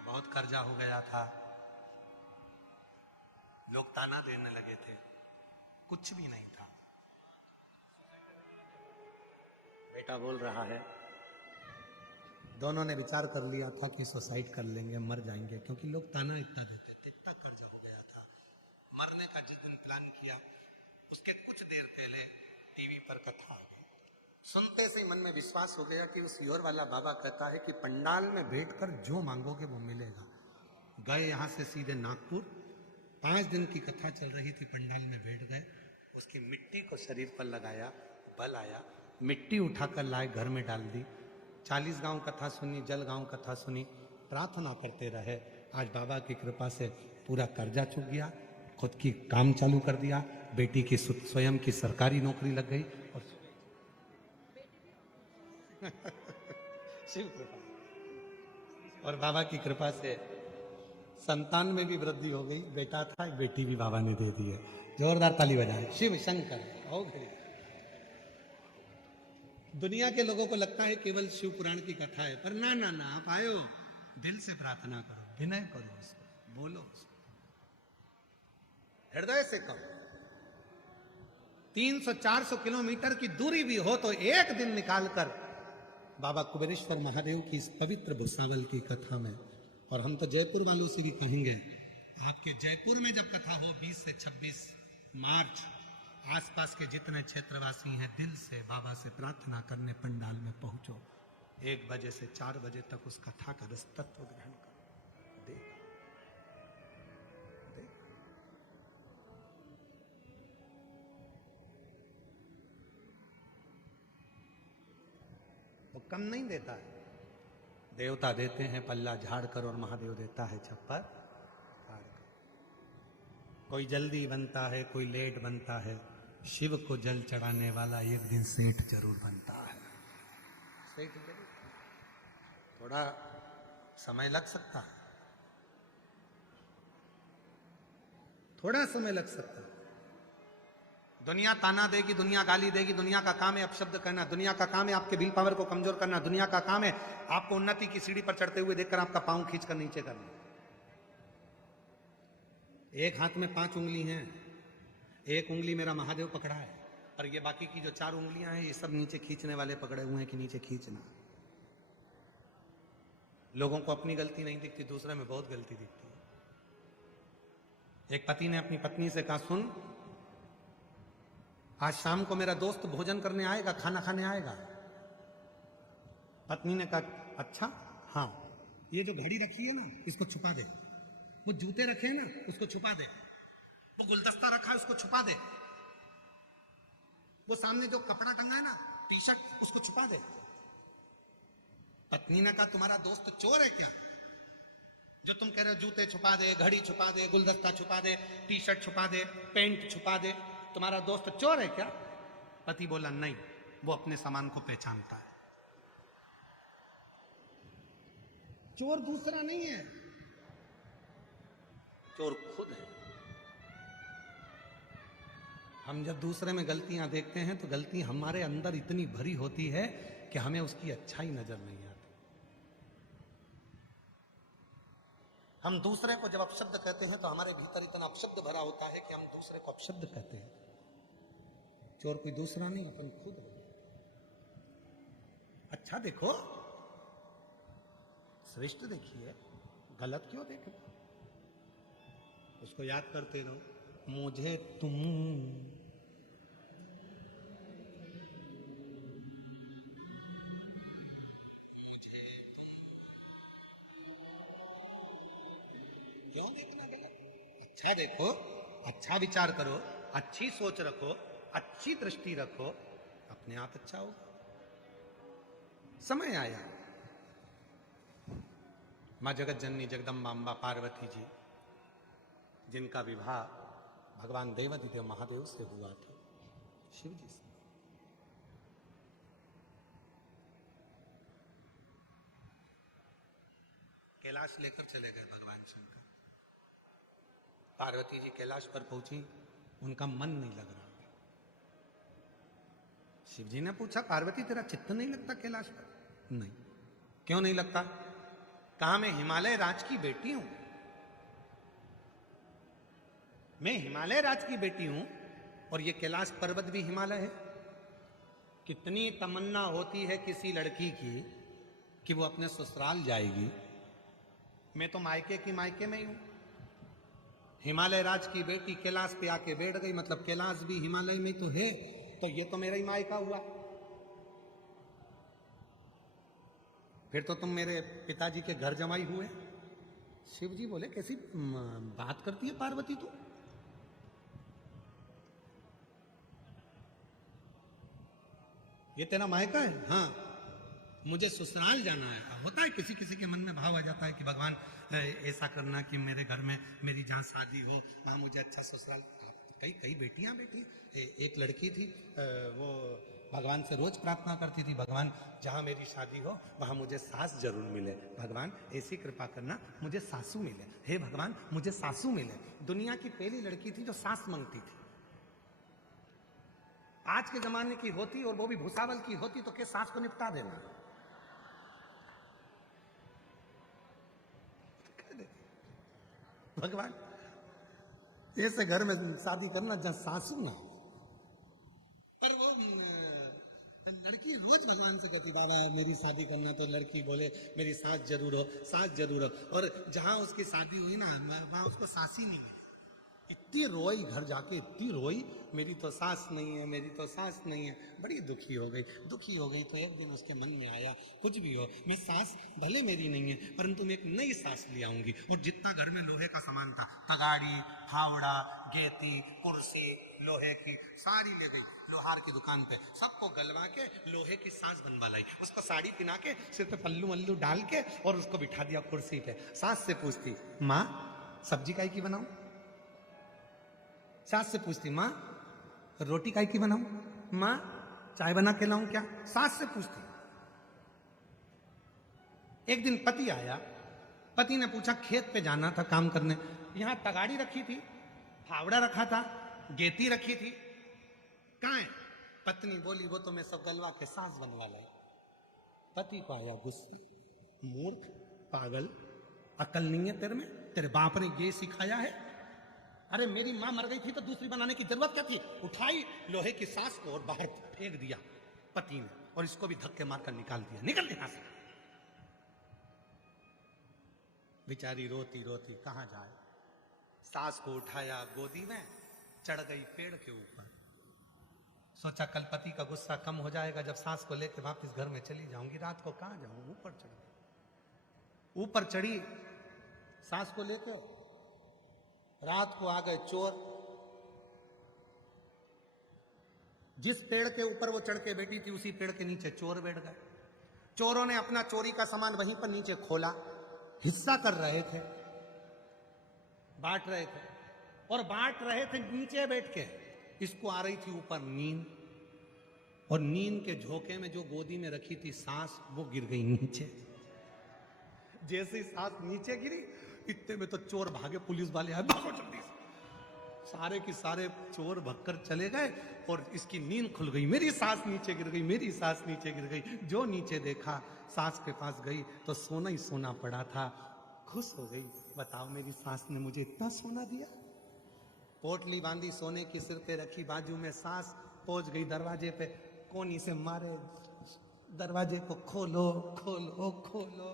बहुत कर्जा हो गया था, लोग ताना देने लगे थे, कुछ भी नहीं था। बेटा बोल रहा है, दोनों ने विचार कर लिया था कि सुसाइड कर लेंगे, मर जाएंगे, क्योंकि लोग ताना इतना देते थे, इतना कर्जा हो गया था। मरने का जिस दिन प्लान किया, उसके कुछ देर पहले टीवी पर कथा आ गई। सुनते से मन में विश्वास हो गया कि उस योर वाला बाबा कहता है कि पंडाल में बैठकर जो मांगोगे वो मिलेगा। गए यहाँ से सीधे नागपुर, 5 दिन की कथा चल रही थी, पंडाल में बैठ गए, उसकी मिट्टी को शरीर पर लगाया, बल आया, मिट्टी उठाकर लाए, घर में डाल दी, 40 गांव कथा सुनी, जल गांव कथा सुनी, प्रार्थना करते रहे। आज बाबा की कृपा से पूरा कर्जा चुक गया, खुद की काम चालू कर दिया, बेटी की स्वयं की सरकारी नौकरी लग गई, और शिव कृपा, और बाबा की कृपा से संतान में भी वृद्धि हो गई, बेटा था, एक बेटी भी बाबा ने दे दी है। जोरदार ताली बजाएं, शिव शंकर हो गए। दुनिया के लोगों को लगता है केवल शिव पुराण की कथा है, पर ना ना ना, आप आयो, दिल से प्रार्थना करो, विनय करो, उसको बोलो, उसको हृदय से कहो। 300-400 किलोमीटर की दूरी भी हो तो एक दिन निकालकर बाबा कुबेरेश्वर महादेव की इस पवित्र भुसावल की कथा में, और हम तो जयपुर वालों से भी कहेंगे, आपके जयपुर में जब कथा हो 20 से 26 मार्च, आसपास के जितने क्षेत्रवासी हैं, दिल से बाबा से प्रार्थना करने पंडाल में पहुंचो। 1 बजे से 4 बजे तक उस कथा का रस तत्व ग्रहण करो, देख देख। वो कम नहीं देता है, देवता देते हैं पल्ला झाड़ कर, और महादेव देता है छप्पर फाड़ कर। कोई जल्दी बनता है, कोई लेट बनता है, शिव को जल चढ़ाने वाला एक दिन सेठ जरूर बनता है। सेठ जरूर, थोड़ा समय लग सकता है, थोड़ा समय लग सकता है। दुनिया ताना देगी, दुनिया गाली देगी, दुनिया का काम है अपशब्द कहना, दुनिया का काम है आपके विल पावर को कमजोर करना, दुनिया का काम है आपको उन्नति की सीढ़ी पर चढ़ते हुए देखकर आपका पांव खींचकर नीचे करना। एक हाथ में 5 उंगली हैं, एक उंगली मेरा महादेव पकड़ा है, और ये बाकी की जो 4 उंगलियां हैं ये सब नीचे खींचने वाले पकड़े हुए हैं कि नीचे खींचना। लोगों को अपनी गलती नहीं दिखती, दूसरे में बहुत गलती दिखती है। एक पति ने अपनी पत्नी से कहा, सुन आज शाम को मेरा दोस्त भोजन करने आएगा, खाना खाने आएगा। पत्नी ने कहा अच्छा हाँ, ये जो घड़ी रखी है ना इसको छुपा दे, वो जूते रखे हैं ना उसको छुपा दे, वो गुलदस्ता रखा है उसको छुपा दे, वो सामने जो कपड़ा टंगा है ना टी शर्ट उसको छुपा दे। पत्नी ने कहा तुम्हारा दोस्त चोर है क्या, जो तुम कह रहे हो जूते छुपा दे, घड़ी छुपा दे, गुलदस्ता छुपा दे, टी शर्ट छुपा दे, पेंट छुपा दे, तुम्हारा दोस्त चोर है क्या? पति बोला नहीं, वो अपने सामान को पहचानता है। चोर दूसरा नहीं है, चोर खुद है। हम जब दूसरे में गलतियां देखते हैं तो गलती हमारे अंदर इतनी भरी होती है कि हमें उसकी अच्छाई नजर नहीं आती। हम दूसरे को जब अपशब्द कहते हैं तो हमारे भीतर इतना अपशब्द भरा होता है कि हम दूसरे को अपशब्द कहते हैं। चोर कोई दूसरा नहीं, अपन खुद है। अच्छा देखो, श्रेष्ठ देखिए, गलत क्यों देखे? उसको याद करते रहो, मुझे तुम क्यों देखना गलत? अच्छा देखो, अच्छा विचार करो, अच्छी सोच रखो, अच्छी दृष्टि रखो, अपने आप अच्छा होगा। समय आया, मां जगत जननी जगदम्बा अम्बा पार्वती जी, जिनका विवाह भगवान देवाधिदेव महादेव से हुआ था, शिव जी से। कैलाश लेकर चले गए भगवान शंकर। पार्वती जी कैलाश पर पहुंची, उनका मन नहीं लग रहा। शिव जी ने पूछा पार्वती तेरा चित्त नहीं लगता कैलाश पर? नहीं। क्यों नहीं लगता? कहा मैं हिमालय राज की बेटी हूं, मैं हिमालय राज की बेटी हूं, और ये कैलाश पर्वत भी हिमालय है। कितनी तमन्ना होती है किसी लड़की की कि वो अपने ससुराल जाएगी, मैं तो मायके की मायके में ही हूं। हिमालय राज की बेटी कैलाश पे आके बैठ गई, मतलब कैलाश भी हिमालय में तो है, तो ये तो मेरा ही मायका हुआ। फिर तो तुम मेरे पिताजी के घर जमाई हुए। शिव जी बोले कैसी बात करती है पार्वती तू? ये तेरा मायका है? हाँ, मुझे ससुराल जाना है। होता है किसी किसी के मन में भाव आ जाता है कि भगवान ऐसा करना कि मेरे घर में मेरी जहाँ शादी हो वहाँ मुझे अच्छा ससुराल। कई बेटियां बेटी, एक लड़की थी, वो भगवान से रोज प्रार्थना करती थी, भगवान जहाँ मेरी शादी हो वहाँ मुझे सास जरूर मिले, भगवान ऐसी कृपा करना मुझे सासू मिले, हे भगवान मुझे सासू मिले। दुनिया की पहली लड़की थी जो सास मांगती थी। आज के जमाने की होती और वो भी भूसावल की होती तो के सास को निपटा देना। भगवान ऐसे घर में शादी करना जहां सासू ना हो। पर वो लड़की रोज भगवान से कहती बाबा मेरी शादी करना, तो लड़की बोले मेरी सास जरूर हो, सास जरूर हो। और जहां उसकी शादी हुई ना वहां उसको सास ही नहीं है। इतनी रोई, घर जाके इतनी रोई, मेरी तो सास नहीं है, मेरी तो सास नहीं है। बड़ी दुखी हो गई। दुखी हो गई तो एक दिन उसके मन में आया कुछ भी हो, मैं सास भले मेरी नहीं है परंतु मैं एक नई सास ले आऊंगी। और जितना घर में लोहे का सामान था, तगाड़ी, फावड़ा, गेती, कुर्सी लोहे की सारी ले गई लोहार की दुकान पे, सबको गलवा के लोहे की सास बनवा लाई। उसको साड़ी पहना के सिर पे पल्लू मल्लू डाल के और उसको बिठा दिया कुर्सी पे। सास से पूछती माँ सब्जी काहे की बनाऊं? सास से पूछती माँ रोटी काहे की बनाऊं? माँ चाय बना के लाऊं क्या? सास से पूछती। एक दिन पति आया, पति ने पूछा खेत पे जाना था काम करने, यहां तगाड़ी रखी थी, फावड़ा रखा था, गेती रखी थी, कहाँ है? पत्नी बोली वो तो मैं सब गलवा के सास बनवा लाई। पति को आया गुस्सा, मूर्ख, पागल, अकल नहीं है तेरे में? तेरे बाप ने ये सिखाया है? अरे मेरी मां मर गई थी तो दूसरी बनाने की जरूरत क्या थी? उठाई लोहे की सास को और बाहर फेंक दिया पति ने, और इसको भी धक्के मारकर निकाल दिया, निकल यहां से। बेचारी रोती रोती कहां जाए, सास को उठाया गोदी में, चढ़ गई पेड़ के ऊपर। सोचा कल पति का गुस्सा कम हो जाएगा जब सास को लेकर वापस घर में चली जाऊंगी, रात को कहां जाऊं। ऊपर चढ़ गई, ऊपर चढ़ी सास को लेकर, रात को आ गए चोर। जिस पेड़ के ऊपर वो चढ़ के बैठी थी उसी पेड़ के नीचे चोर बैठ गए। चोरों ने अपना चोरी का सामान वहीं पर नीचे खोला, हिस्सा कर रहे थे, बांट रहे थे, और बांट रहे थे नीचे बैठ के। इसको आ रही थी ऊपर नींद, और नींद के झोंके में जो गोदी में रखी थी सांस वो गिर गई नीचे। जैसे ही सांस नीचे गिरी इतने में तो चोर भागे, पुलिस वाले आए, भागो जल्दी से। सारे के सारे चोर भगकर चले गए और इसकी नींद खुल गई। मेरी सांस नीचे गिर गई, मेरी सांस नीचे गिर गई। जो नीचे देखा सांस के पास गई तो सोना ही सोना पड़ा था। खुश हो गई, बताओ मेरी सांस ने मुझे इतना सोना दिया। पोटली बांधी सोने की सिर पे रखी, बाजू में सांस, पहुंच गई दरवाजे पे, कोनी से मारे दरवाजे को, खोलो खोलो खोलो।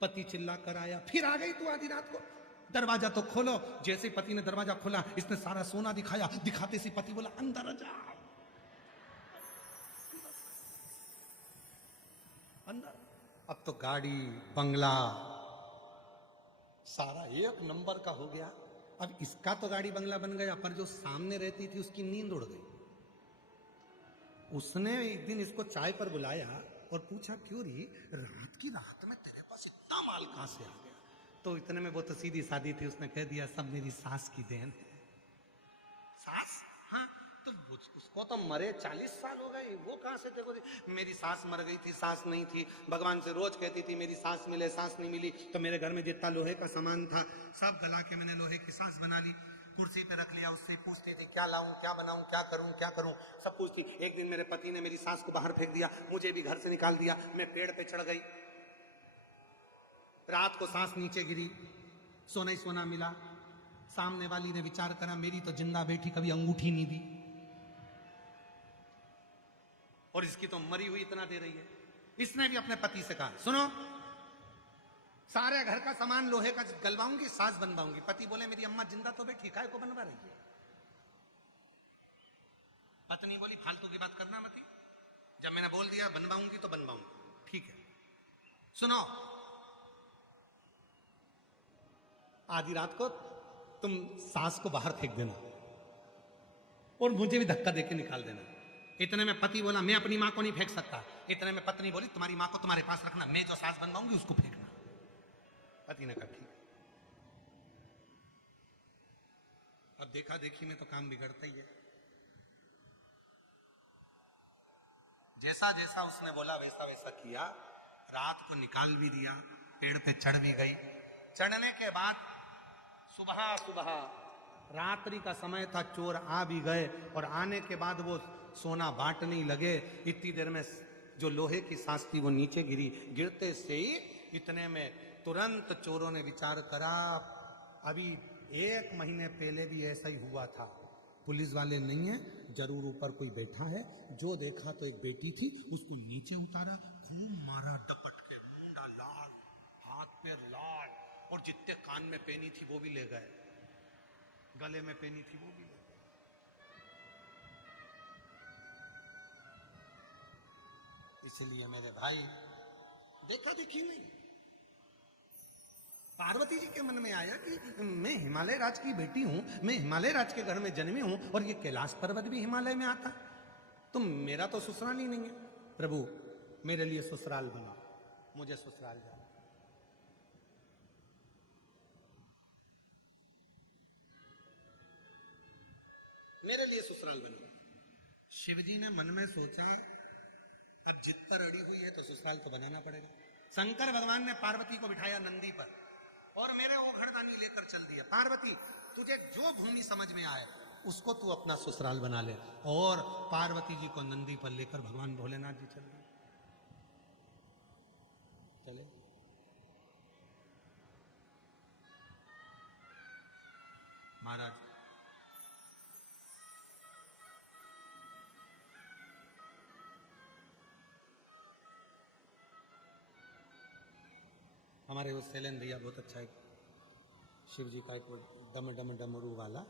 पति चिल्ला कर आया, फिर आ गई तू आधी रात को, दरवाजा तो खोलो। जैसे पति ने दरवाजा खोला इसने सारा सोना दिखाया, दिखाते से पति बोला अंदर आ जा, अंदर। अब तो गाड़ी बंगला सारा एक नंबर का हो गया। अब इसका तो गाड़ी बंगला बन गया, पर जो सामने रहती थी उसकी नींद उड़ गई। उसने एक दिन इसको चाय पर बुलाया और पूछा क्यों री, रात की रात में तेरे पास इतना माल कहां से आ गया? तो इतने में वो तो सीधी सादी थी, उसने कह दिया सब मेरी सास की देन है। सास? हाँ, तो उसको तो मरे 40 साल हो गए, वो कहां से देखो। मेरी सास मर गई थी, सास नहीं थी, भगवान से रोज कहती थी मेरी सास मिले, सास नहीं मिली। तो मेरे घर में जितना लोहे का सामान था सब गला के मैंने लोहे की सास बना ली, कुर्सी पे रख लिया। उससे पूछती थी क्या लाऊं, क्या बनाऊं, क्या करूं, क्या करूं, सब पूछती। एक दिन मेरे पति ने मेरी सास को बाहर फेंक दिया, मुझे भी घर से निकाल दिया, मैं पेड़ पे चढ़ गई। रात को सांस नीचे गिरी, सोना ही सोना मिला। सामने वाली ने विचार करा मेरी तो जिंदा बेटी कभी अंगूठी नहीं दी, और इसकी तो मरी हुई इतना दे रही है। इसने भी अपने पति से कहा सुनो, सारे घर का सामान लोहे का गलवाऊंगी, सास बनवाऊंगी। पति बोले मेरी अम्मा जिंदा तो बैठी, काय को बनवा रही है? पत्नी बोली फालतू की बात करना मत, जब मैंने बोल दिया बनवाऊंगी तो बनवाऊंगी, ठीक है। सुनो, आधी रात को तुम सास को बाहर फेंक देना और मुझे भी धक्का देके निकाल देना। इतने में पति बोला मैं अपनी मां को नहीं फेंक सकता। इतने में पत्नी बोली तुम्हारी मां को तुम्हारे पास रखना, मैं जो सास बनवाऊंगी उसको फेंकना। पति ने कहा ठीक। अब देखा देखी में तो काम बिगड़ता ही है। जैसा जैसा उसने बोला वैसा वैसा किया। रात को निकाल भी दिया, पेड़ पे चढ़ भी गई। चढ़ने के बाद सुबह सुबह रात्रि का समय था, चोर आ भी गए, और आने के बाद वो सोना बांटने ही लगे। इतनी देर में जो लोहे की सांस थी वो नीचे गिरी। गिरते से ही इतने में तुरंत चोरों ने विचार करा अभी 1 महीने पहले भी ऐसा ही हुआ था, पुलिस वाले नहीं है, जरूर ऊपर कोई बैठा है। जो देखा तो एक बेटी थी, उसको नीचे उतारा, खूब मारा डपट के, मुंडा लाल, हाथ पैर लाल, और जितने कान में पहनी थी वो भी ले गए, गले में पहनी थी वो भी ले गए। इसलिए मेरे भाई देखा देखी नहीं। पार्वती जी के मन में आया कि मैं हिमालय राज की बेटी हूं, मैं हिमालय राज के घर में जन्मी हूं, और ये कैलाश पर्वत भी हिमालय में आता, तो मेरा तो ससुराल ही नहीं है। प्रभु मेरे लिए ससुराल बना, मुझे ससुराल जाना। मेरे लिए ससुराल बना। शिव जी ने मन में सोचा अब जिद पर अड़ी हुई है तो ससुराल तो बनाना पड़ेगा। शंकर भगवान ने पार्वती को बिठाया नंदी पर और मेरे ओघड़दानी लेकर चल दिया। पार्वती तुझे जो भूमि समझ में आए उसको तू अपना ससुराल बना ले। और पार्वती जी को नंदी पर लेकर भगवान भोलेनाथ जी चल गए। चले महाराज, हमारे वो शैलेंद्र भैया बहुत अच्छा एक शिव जी का एक वो डम डम डमरू वाला